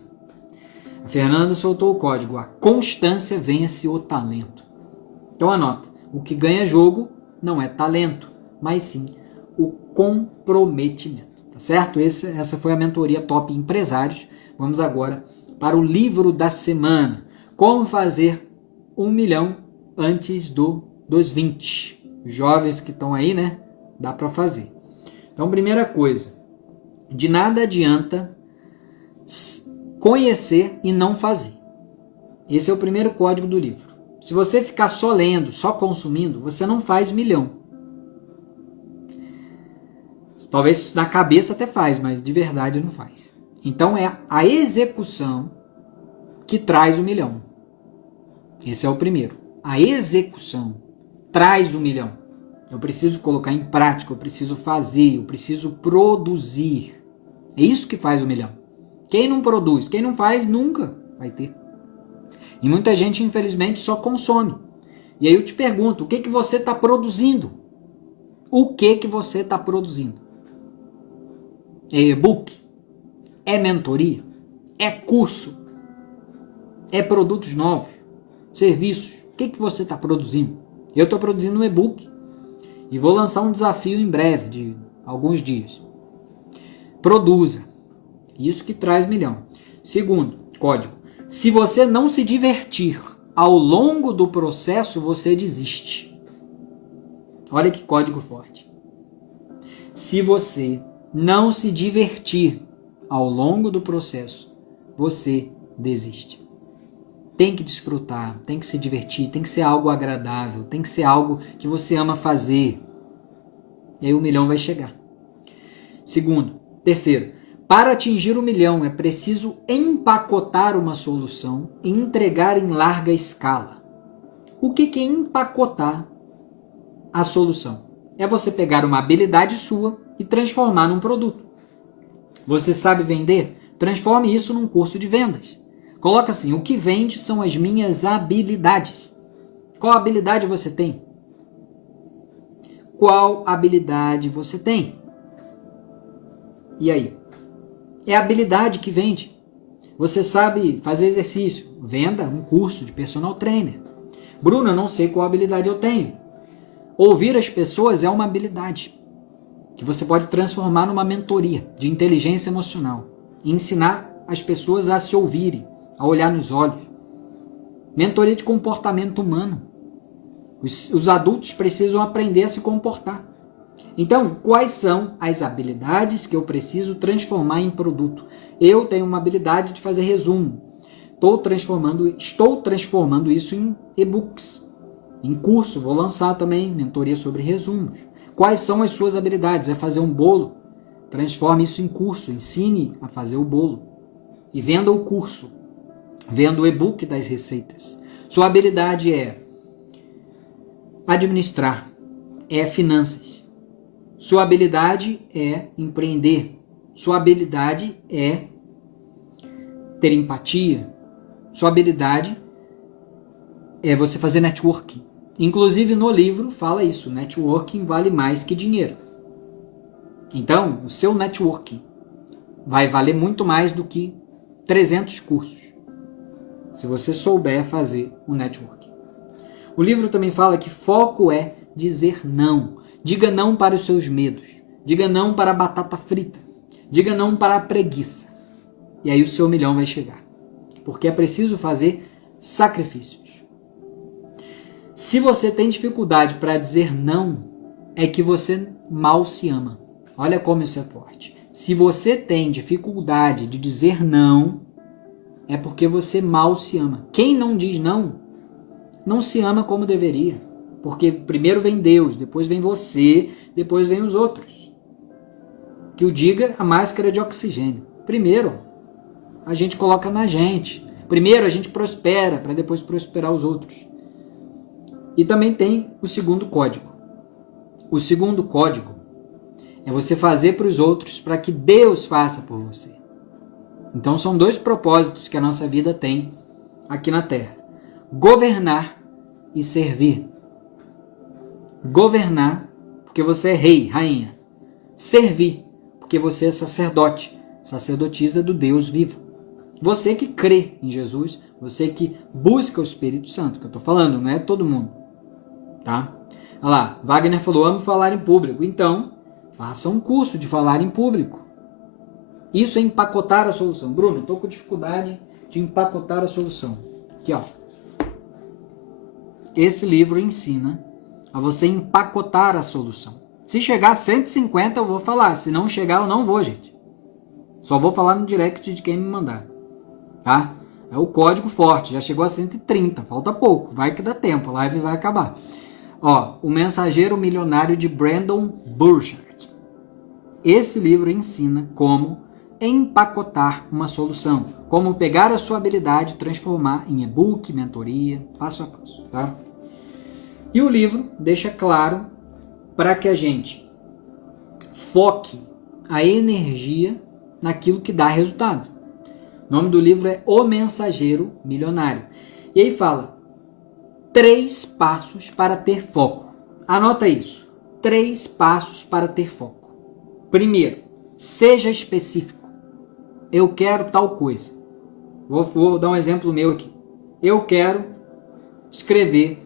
A Fernanda soltou o código: a constância vence o talento. Então anota, o que ganha jogo não é talento, mas sim o comprometimento. Tá certo? Essa foi a mentoria Top Empresários. Vamos agora para o livro da semana. Como fazer 1 milhão antes dos 20. Os jovens que estão aí, né? Dá para fazer. Então, primeira coisa, de nada adianta conhecer e não fazer. Esse é o primeiro código do livro. Se você ficar só lendo, só consumindo, você não faz 1 milhão. Talvez na cabeça até faz, mas de verdade não faz. Então é a execução que traz 1 milhão. Esse é o primeiro. A execução traz 1 milhão. Eu preciso colocar em prática, eu preciso fazer, eu preciso produzir. É isso que faz 1 milhão. Quem não produz, quem não faz, nunca vai ter. E muita gente, infelizmente, só consome. E aí eu te pergunto, o que que você está produzindo? O que que você está produzindo? É e-book? É mentoria? É curso? É produtos novos? Serviços? O que que você está produzindo? Eu estou produzindo um e-book e vou lançar um desafio em breve, de alguns dias. Produza. Isso que traz 1 milhão. Segundo código: se você não se divertir ao longo do processo, você desiste. Olha que código forte. Se você não se divertir ao longo do processo, você desiste. Tem que desfrutar, tem que se divertir, tem que ser algo agradável, tem que ser algo que você ama fazer. E aí 1 milhão vai chegar. Terceiro, para atingir 1 milhão é preciso empacotar uma solução e entregar em larga escala. O que é empacotar a solução? É você pegar uma habilidade sua e transformar num produto. Você sabe vender? Transforme isso num curso de vendas. Coloca assim: o que vende são as minhas habilidades. Qual habilidade você tem? Qual habilidade você tem? E aí? É a habilidade que vende. Você sabe fazer exercício? Venda um curso de personal trainer. Bruno, eu não sei qual habilidade eu tenho. Ouvir as pessoas é uma habilidade que você pode transformar numa mentoria de inteligência emocional. E ensinar as pessoas a se ouvirem, a olhar nos olhos. Mentoria de comportamento humano. Os adultos precisam aprender a se comportar. Então, quais são as habilidades que eu preciso transformar em produto? Eu tenho uma habilidade de fazer resumo. Estou transformando isso em e-books. Em curso, vou lançar também mentoria sobre resumos. Quais são as suas habilidades? É fazer um bolo? Transforme isso em curso. Ensine a fazer o bolo. E venda o curso. Venda o e-book das receitas. Sua habilidade é administrar. É finanças. Sua habilidade é empreender. Sua habilidade é ter empatia. Sua habilidade é você fazer networking. Inclusive no livro fala isso: networking vale mais que dinheiro. Então, o seu networking vai valer muito mais do que 300 cursos. se você souber fazer o networking. O livro também fala que foco é dizer não. Diga não para os seus medos. Diga não para a batata frita. Diga não para a preguiça. E aí o seu milhão vai chegar. Porque é preciso fazer sacrifícios. Se você tem dificuldade para dizer não, é que você mal se ama. Olha como isso é forte. Se você tem dificuldade de dizer não, é porque você mal se ama. Quem não diz não, não se ama como deveria. Porque primeiro vem Deus, depois vem você, depois vem os outros. Que o diga a máscara de oxigênio. Primeiro, a gente coloca na gente. Primeiro a gente prospera, para depois prosperar os outros. E também tem o segundo código. O segundo código é você fazer para os outros para que Deus faça por você. Então são dois propósitos que a nossa vida tem aqui na Terra. Governar e servir. Governar, porque você é rei, rainha. Servir, porque você é sacerdote, sacerdotisa do Deus vivo. Você que crê em Jesus, você que busca o Espírito Santo, que eu estou falando, não é todo mundo. Tá? Olha lá, Wagner falou, amo falar em público. Então, faça um curso de falar em público. Isso é empacotar a solução. Bruno, estou com dificuldade de empacotar a solução. Aqui, ó. Esse livro ensina a você empacotar a solução. Se chegar a 150, eu vou falar. Se não chegar, eu não vou, gente. Só vou falar no direct de quem me mandar. Tá? É o código forte. Já chegou a 130. Falta pouco. Vai que dá tempo. A live vai acabar. Ó, O Mensageiro Milionário de Brandon Burchard. Esse livro ensina como empacotar uma solução. Como pegar a sua habilidade e transformar em e-book, mentoria, passo a passo. Tá? E o livro deixa claro para que a gente foque a energia naquilo que dá resultado. O nome do livro é O Mensageiro Milionário. E aí fala 3 passos para ter foco. Anota isso. 3 passos para ter foco. Primeiro, seja específico. Eu quero tal coisa. Vou dar um exemplo meu aqui. Eu quero escrever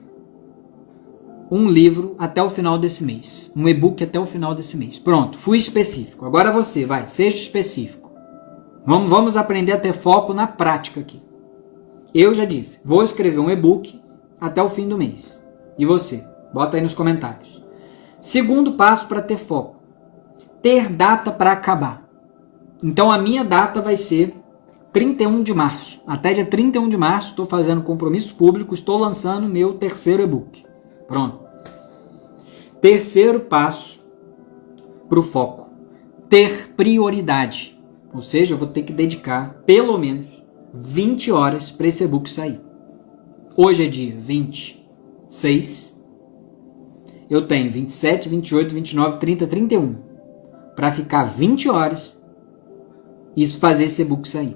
um livro até o final desse mês. Um e-book até o final desse mês. Pronto, fui específico. Agora você, vai, seja específico. Vamos aprender a ter foco na prática aqui. Eu já disse, vou escrever um e-book até o fim do mês. E você? Bota aí nos comentários. Segundo passo para ter foco. Ter data para acabar. Então a minha data vai ser 31 de março. Até dia 31 de março estou fazendo compromisso público, estou lançando meu terceiro e-book. Pronto. Terceiro passo para o foco. Ter prioridade. Ou seja, eu vou ter que dedicar pelo menos 20 horas para esse e-book sair. Hoje é dia 26. Eu tenho 27, 28, 29, 30, 31. Para ficar 20 horas e fazer esse e-book sair.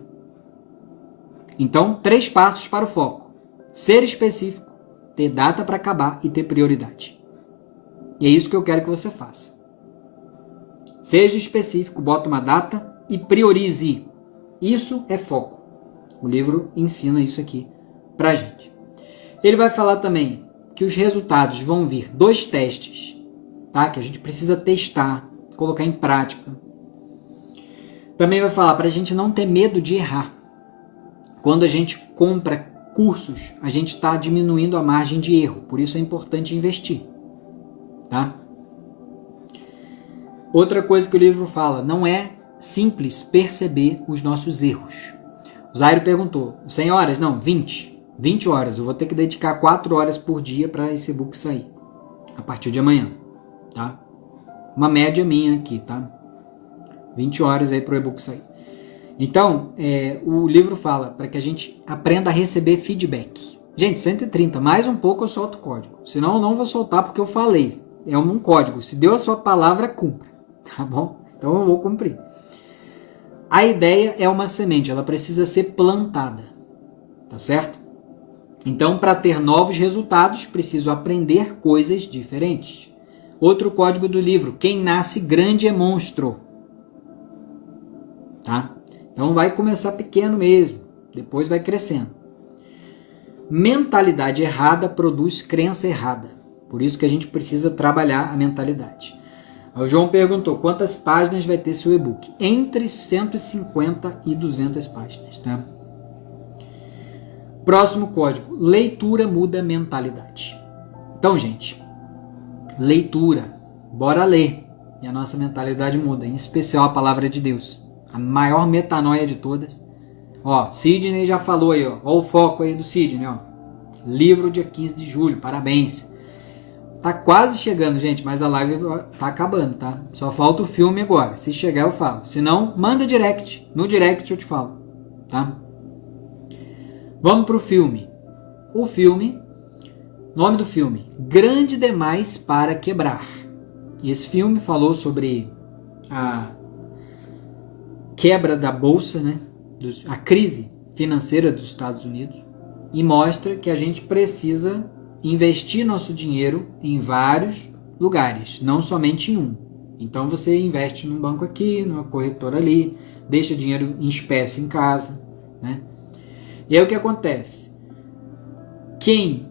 Então, 3 passos para o foco. Ser específico, ter data para acabar e ter prioridade. E é isso que eu quero que você faça. Seja específico, bota uma data e priorize. Isso é foco. O livro ensina isso aqui pra gente. Ele vai falar também que os resultados vão vir 2 testes, tá? Que a gente precisa testar, colocar em prática. Também vai falar para a gente não ter medo de errar. Quando a gente compra cursos, a gente está diminuindo a margem de erro. Por isso é importante investir. Tá? Outra coisa que o livro fala, não é simples perceber os nossos erros. O Zairo perguntou, 100 horas? Não, 20. 20 horas. Eu vou ter que dedicar 4 horas por dia para esse e-book sair. A partir de amanhã. Tá? Uma média minha aqui, tá? 20 horas aí para o e-book sair. Então, o livro fala para que a gente aprenda a receber feedback. Gente, 130, mais um pouco eu solto o código. Senão eu não vou soltar porque eu falei. É um código. Se deu a sua palavra, cumpra. Tá bom? Então eu vou cumprir. A ideia é uma semente, ela precisa ser plantada. Tá certo? Então, para ter novos resultados, preciso aprender coisas diferentes. Outro código do livro, quem nasce grande é monstro. Tá? Então vai começar pequeno mesmo, depois vai crescendo. Mentalidade errada produz crença errada. Por isso que a gente precisa trabalhar a mentalidade. O João perguntou, quantas páginas vai ter seu e-book? Entre 150 e 200 páginas, tá? Próximo código, leitura muda mentalidade. Então, gente, leitura, bora ler. E a nossa mentalidade muda, em especial a palavra de Deus. A maior metanoia de todas. Ó, Sidney já falou aí, ó o foco aí do Sidney, ó. Livro dia 15 de julho, parabéns. Tá quase chegando, gente, mas a live tá acabando, tá? Só falta o filme agora. Se chegar, eu falo. Se não, manda direct. No direct eu te falo, tá? Vamos pro filme. O filme, nome do filme, Grande Demais para Quebrar. E esse filme falou sobre a quebra da bolsa, né? A crise financeira dos Estados Unidos. E mostra que a gente precisa investir nosso dinheiro em vários lugares, não somente em um. Então você investe num banco aqui, numa corretora ali, deixa dinheiro em espécie em casa, né? E aí o que acontece? Quem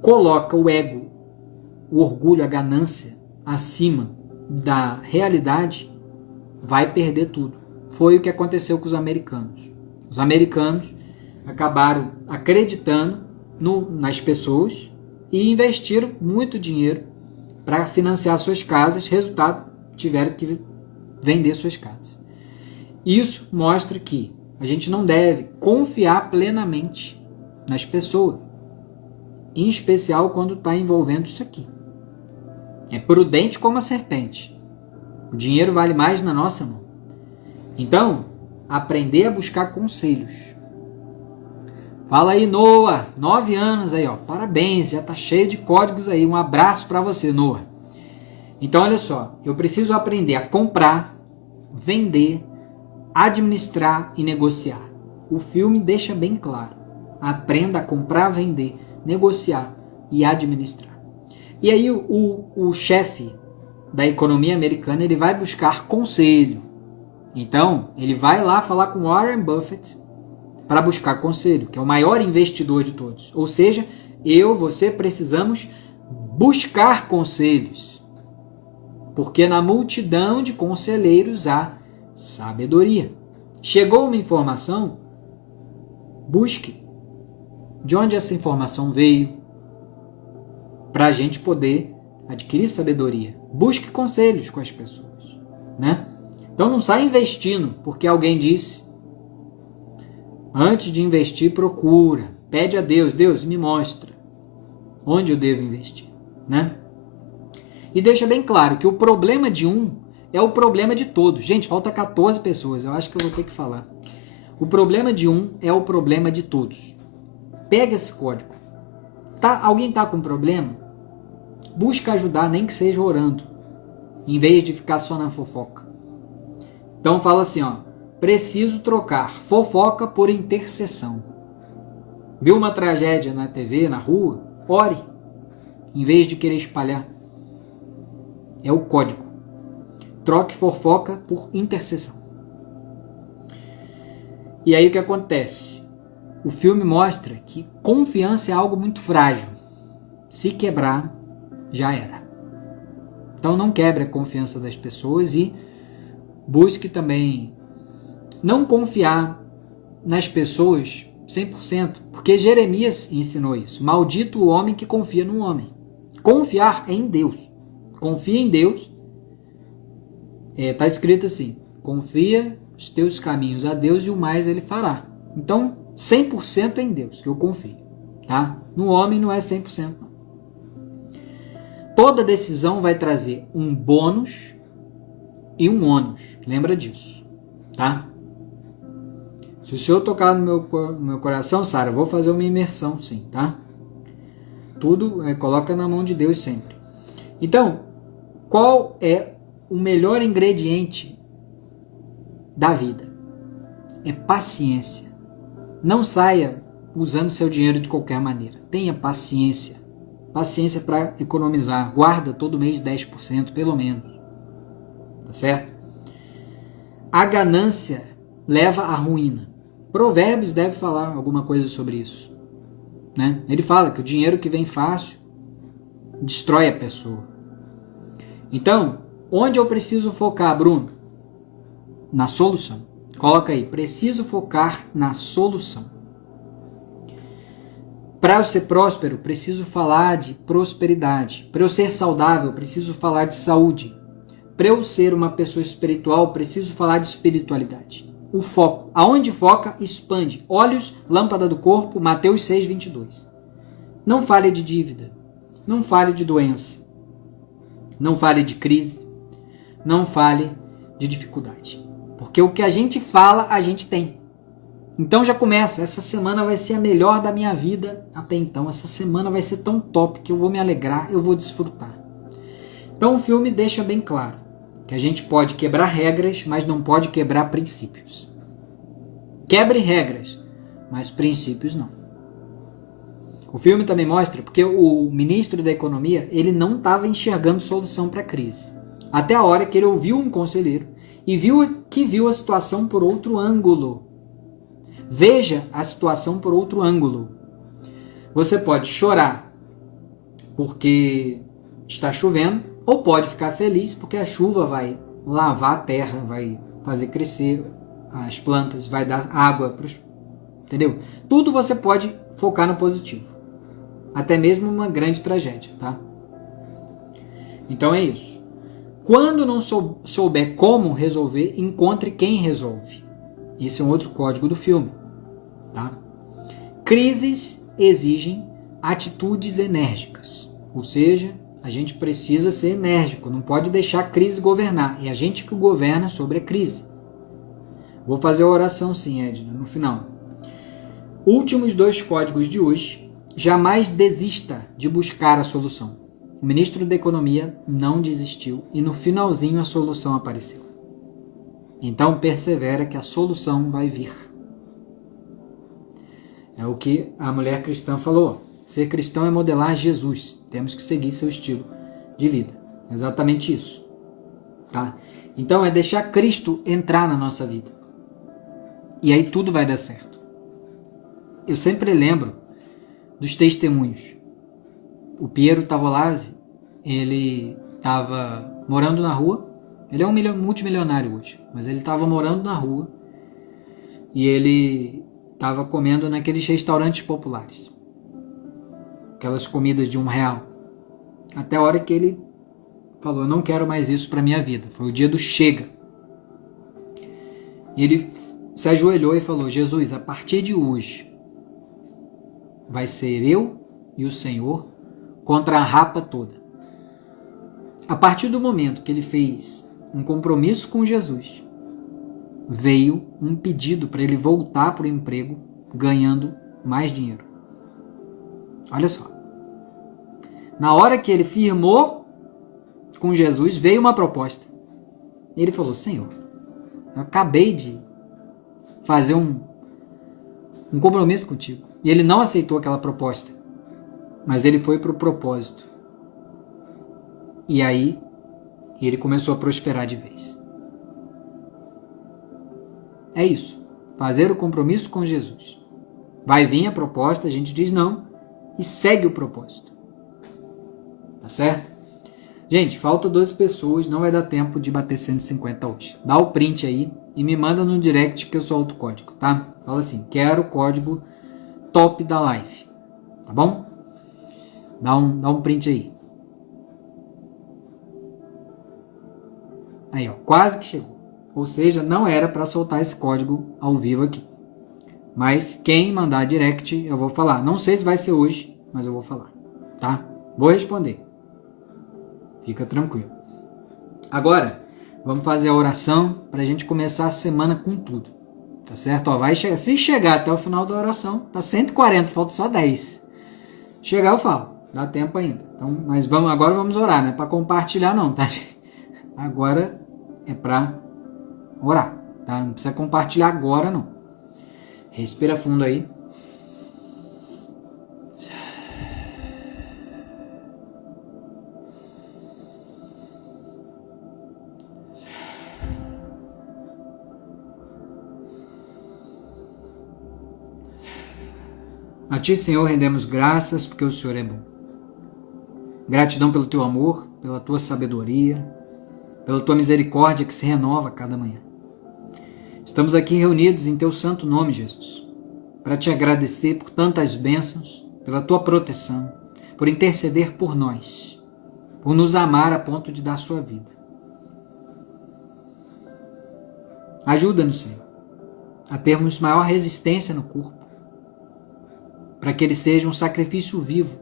coloca o ego, o orgulho, a ganância acima da realidade vai perder tudo. Foi o que aconteceu com os americanos. Os americanos acabaram acreditando nas pessoas e investiram muito dinheiro para financiar suas casas. Resultado, tiveram que vender suas casas. Isso mostra que a gente não deve confiar plenamente nas pessoas, em especial quando está envolvendo isso aqui. É prudente como a serpente. O dinheiro vale mais na nossa mão. Então, aprender a buscar conselhos. Fala aí, Noah, 9 anos aí, ó. Parabéns, já tá cheio de códigos aí. Um abraço para você, Noah. Então, olha só, eu preciso aprender a comprar, vender, administrar e negociar. O filme deixa bem claro. Aprenda a comprar, vender, negociar e administrar. E aí o chefe da economia americana, ele vai buscar conselho. Então, ele vai lá falar com Warren Buffett para buscar conselho, que é o maior investidor de todos. Ou seja, você precisamos buscar conselhos. Porque na multidão de conselheiros há sabedoria. Chegou uma informação, busque de onde essa informação veio, para a gente poder adquirir sabedoria. Busque conselhos com as pessoas, né? Então não sai investindo porque alguém disse. Antes de investir, procura. Pede a Deus, Deus, me mostra onde eu devo investir, né? E deixa bem claro que o problema de um é o problema de todos. Gente, falta 14 pessoas, eu acho que eu vou ter que falar. O problema de um é o problema de todos. Pega esse código. Alguém está com problema? Busca ajudar, nem que seja orando, em vez de ficar só na fofoca. Então fala assim, ó, preciso trocar fofoca por intercessão. Viu uma tragédia na TV, na rua? Ore, em vez de querer espalhar. É o código. Troque fofoca por intercessão. E aí o que acontece? O filme mostra que confiança é algo muito frágil. Se quebrar, já era. Então não quebre a confiança das pessoas e busque também não confiar nas pessoas 100%, porque Jeremias ensinou isso. Maldito o homem que confia no homem. Confiar é em Deus. Confia em Deus. Está escrito assim, confia os teus caminhos a Deus e o mais ele fará. Então, 100% é em Deus que eu confio. Tá? No homem não é 100%. Não. Toda decisão vai trazer um bônus e um ônus. Lembra disso. Tá? Se o Senhor tocar no meu coração, Sara, eu vou fazer uma imersão, sim, tá? Tudo coloca na mão de Deus sempre. Então, qual é o melhor ingrediente da vida? É paciência. Não saia usando seu dinheiro de qualquer maneira. Tenha paciência. Paciência para economizar. Guarda todo mês 10%, pelo menos. Tá certo? A ganância leva à ruína. Provérbios deve falar alguma coisa sobre isso. né? Ele fala que o dinheiro que vem fácil destrói a pessoa. Então, onde eu preciso focar, Bruno? Na solução. Coloca aí, preciso focar na solução. Para eu ser próspero, preciso falar de prosperidade. Para eu ser saudável, preciso falar de saúde. Para eu ser uma pessoa espiritual, preciso falar de espiritualidade. O foco. Aonde foca, expande. Olhos, lâmpada do corpo, Mateus 6:22. Não fale de dívida. Não fale de doença. Não fale de crise. Não fale de dificuldade. Porque o que a gente fala, a gente tem. Então já começa. Essa semana vai ser a melhor da minha vida até então. Essa semana vai ser tão top que eu vou me alegrar, eu vou desfrutar. Então o filme deixa bem claro que a gente pode quebrar regras, mas não pode quebrar princípios. Quebre regras, mas princípios não. O filme também mostra, porque o ministro da Economia, ele não estava enxergando solução para a crise. Até a hora que ele ouviu um conselheiro e viu a situação por outro ângulo. Veja a situação por outro ângulo. Você pode chorar porque está chovendo, ou pode ficar feliz porque a chuva vai lavar a terra, vai fazer crescer as plantas, vai dar água para os... Entendeu? Tudo você pode focar no positivo. Até mesmo uma grande tragédia, tá? Então é isso. Quando não souber como resolver, encontre quem resolve. Esse é um outro código do filme, tá? Crises exigem atitudes enérgicas. Ou seja, a gente precisa ser enérgico, não pode deixar a crise governar. É a gente que governa sobre a crise. Vou fazer a oração sim, Edna, no final. Últimos 2 códigos de hoje. Jamais desista de buscar a solução. O ministro da Economia não desistiu e no finalzinho a solução apareceu. Então persevera que a solução vai vir. É o que a mulher cristã falou. Ser cristão é modelar Jesus. Temos que seguir seu estilo de vida. Exatamente isso. Tá? Então é deixar Cristo entrar na nossa vida. E aí tudo vai dar certo. Eu sempre lembro dos testemunhos. O Piero Tavolazzi, ele estava morando na rua. Ele é um multimilionário hoje, mas ele estava morando na rua e ele estava comendo naqueles restaurantes populares. Aquelas comidas de R$1. Até a hora que ele falou, eu não quero mais isso para minha vida. Foi o dia do chega. E ele se ajoelhou e falou, Jesus, a partir de hoje, vai ser eu e o Senhor contra a rapa toda. A partir do momento que ele fez um compromisso com Jesus, veio um pedido para ele voltar para o emprego ganhando mais dinheiro. Olha só. Na hora que ele firmou com Jesus, veio uma proposta. Ele falou, Senhor, eu acabei de fazer um compromisso contigo. E ele não aceitou aquela proposta. Mas ele foi para o propósito. E aí, ele começou a prosperar de vez. É isso. Fazer o compromisso com Jesus. Vai vir a proposta, a gente diz não. E segue o propósito. Tá certo? Gente, falta 12 pessoas. Não vai dar tempo de bater 150 hoje. Dá o print aí e me manda no direct que eu solto o código, tá? Fala assim, quero o código top da live, tá bom? Dá um print aí. Aí, ó, quase que chegou. Ou seja, não era para soltar esse código ao vivo aqui. Mas quem mandar direct, eu vou falar. Não sei se vai ser hoje, mas eu vou falar, tá? Vou responder. Fica tranquilo. Agora, vamos fazer a oração para a gente começar a semana com tudo. Tá certo? Ó, se chegar até o final da oração, tá 140, falta só 10. Chegar eu falo, dá tempo ainda. Então, mas agora vamos orar, não é para compartilhar não, tá? Agora é para orar, tá? Não precisa compartilhar agora não. Respira fundo aí. A Ti, Senhor, rendemos graças porque o Senhor é bom. Gratidão pelo Teu amor, pela Tua sabedoria, pela Tua misericórdia que se renova a cada manhã. Estamos aqui reunidos em Teu santo nome, Jesus, para Te agradecer por tantas bênçãos, pela Tua proteção, por interceder por nós, por nos amar a ponto de dar a Sua vida. Ajuda-nos, Senhor, a termos maior resistência no corpo, para que ele seja um sacrifício vivo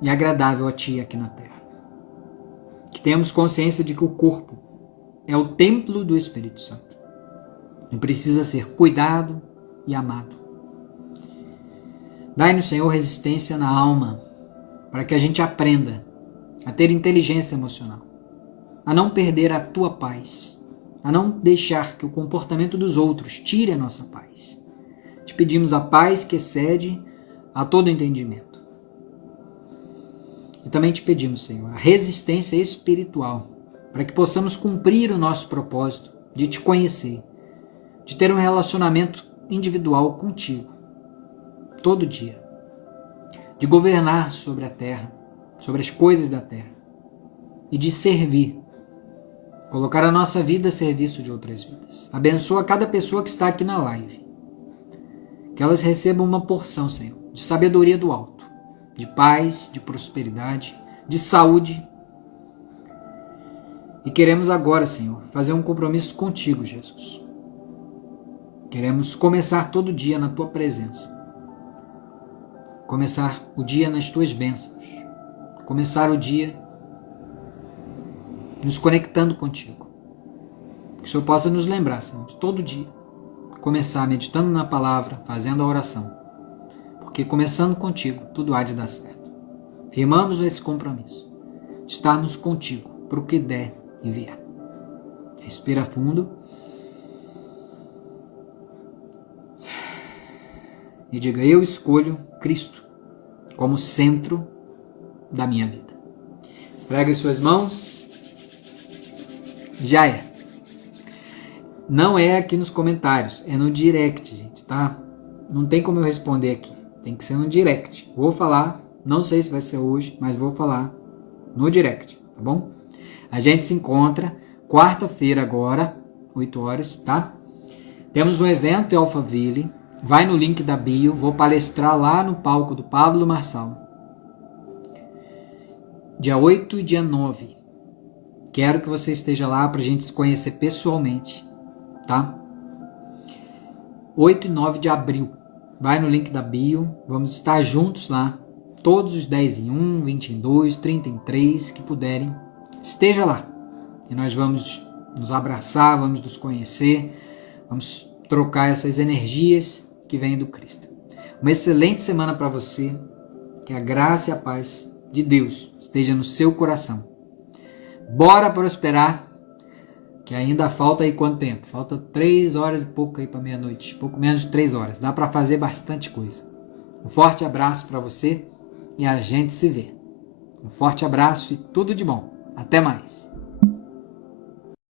e agradável a Ti aqui na terra. Que tenhamos consciência de que o corpo é o templo do Espírito Santo e precisa ser cuidado e amado. Dai-nos, Senhor, resistência na alma, para que a gente aprenda a ter inteligência emocional, a não perder a Tua paz, a não deixar que o comportamento dos outros tire a nossa paz. Te pedimos a paz que excede a todo entendimento. E também te pedimos, Senhor, a resistência espiritual, para que possamos cumprir o nosso propósito de Te conhecer, de ter um relacionamento individual contigo, todo dia, de governar sobre a terra, sobre as coisas da terra, e de servir, colocar a nossa vida a serviço de outras vidas. Abençoa cada pessoa que está aqui na live, que elas recebam uma porção, Senhor, de sabedoria do alto, de paz, de prosperidade, de saúde. E queremos agora, Senhor, fazer um compromisso contigo, Jesus. Queremos começar todo dia na Tua presença, começar o dia nas Tuas bênçãos, começar o dia nos conectando contigo. Que o Senhor possa nos lembrar, Senhor, de todo dia começar meditando na palavra, fazendo a oração, porque começando contigo, tudo há de dar certo. Firmamos esse compromisso, de estarmos contigo, para o que der e vier. Respira fundo. E diga, eu escolho Cristo como centro da minha vida. Esfrega as suas mãos. Já é. Não é aqui nos comentários, é no direct, gente, tá? Não tem como eu responder aqui. Tem que ser no direct. Vou falar, não sei se vai ser hoje, mas vou falar no direct, tá bom? A gente se encontra quarta-feira agora, 8 horas, tá? Temos um evento em Alphaville, vai no link da bio, vou palestrar lá no palco do Pablo Marçal. Dia 8 e dia 9. Quero que você esteja lá para a gente se conhecer pessoalmente, tá? 8 e 9 de abril. Vai no link da bio, vamos estar juntos lá, todos os 10 em 1, 20 em 2, 30 em 3, que puderem, esteja lá. E nós vamos nos abraçar, vamos nos conhecer, vamos trocar essas energias que vêm do Cristo. Uma excelente semana para você, que a graça e a paz de Deus esteja no seu coração. Bora prosperar, que ainda falta aí quanto tempo? Falta 3 horas e pouco aí para meia-noite, pouco menos de 3 horas. Dá para fazer bastante coisa. Um forte abraço para você e a gente se vê. Um forte abraço e tudo de bom. Até mais.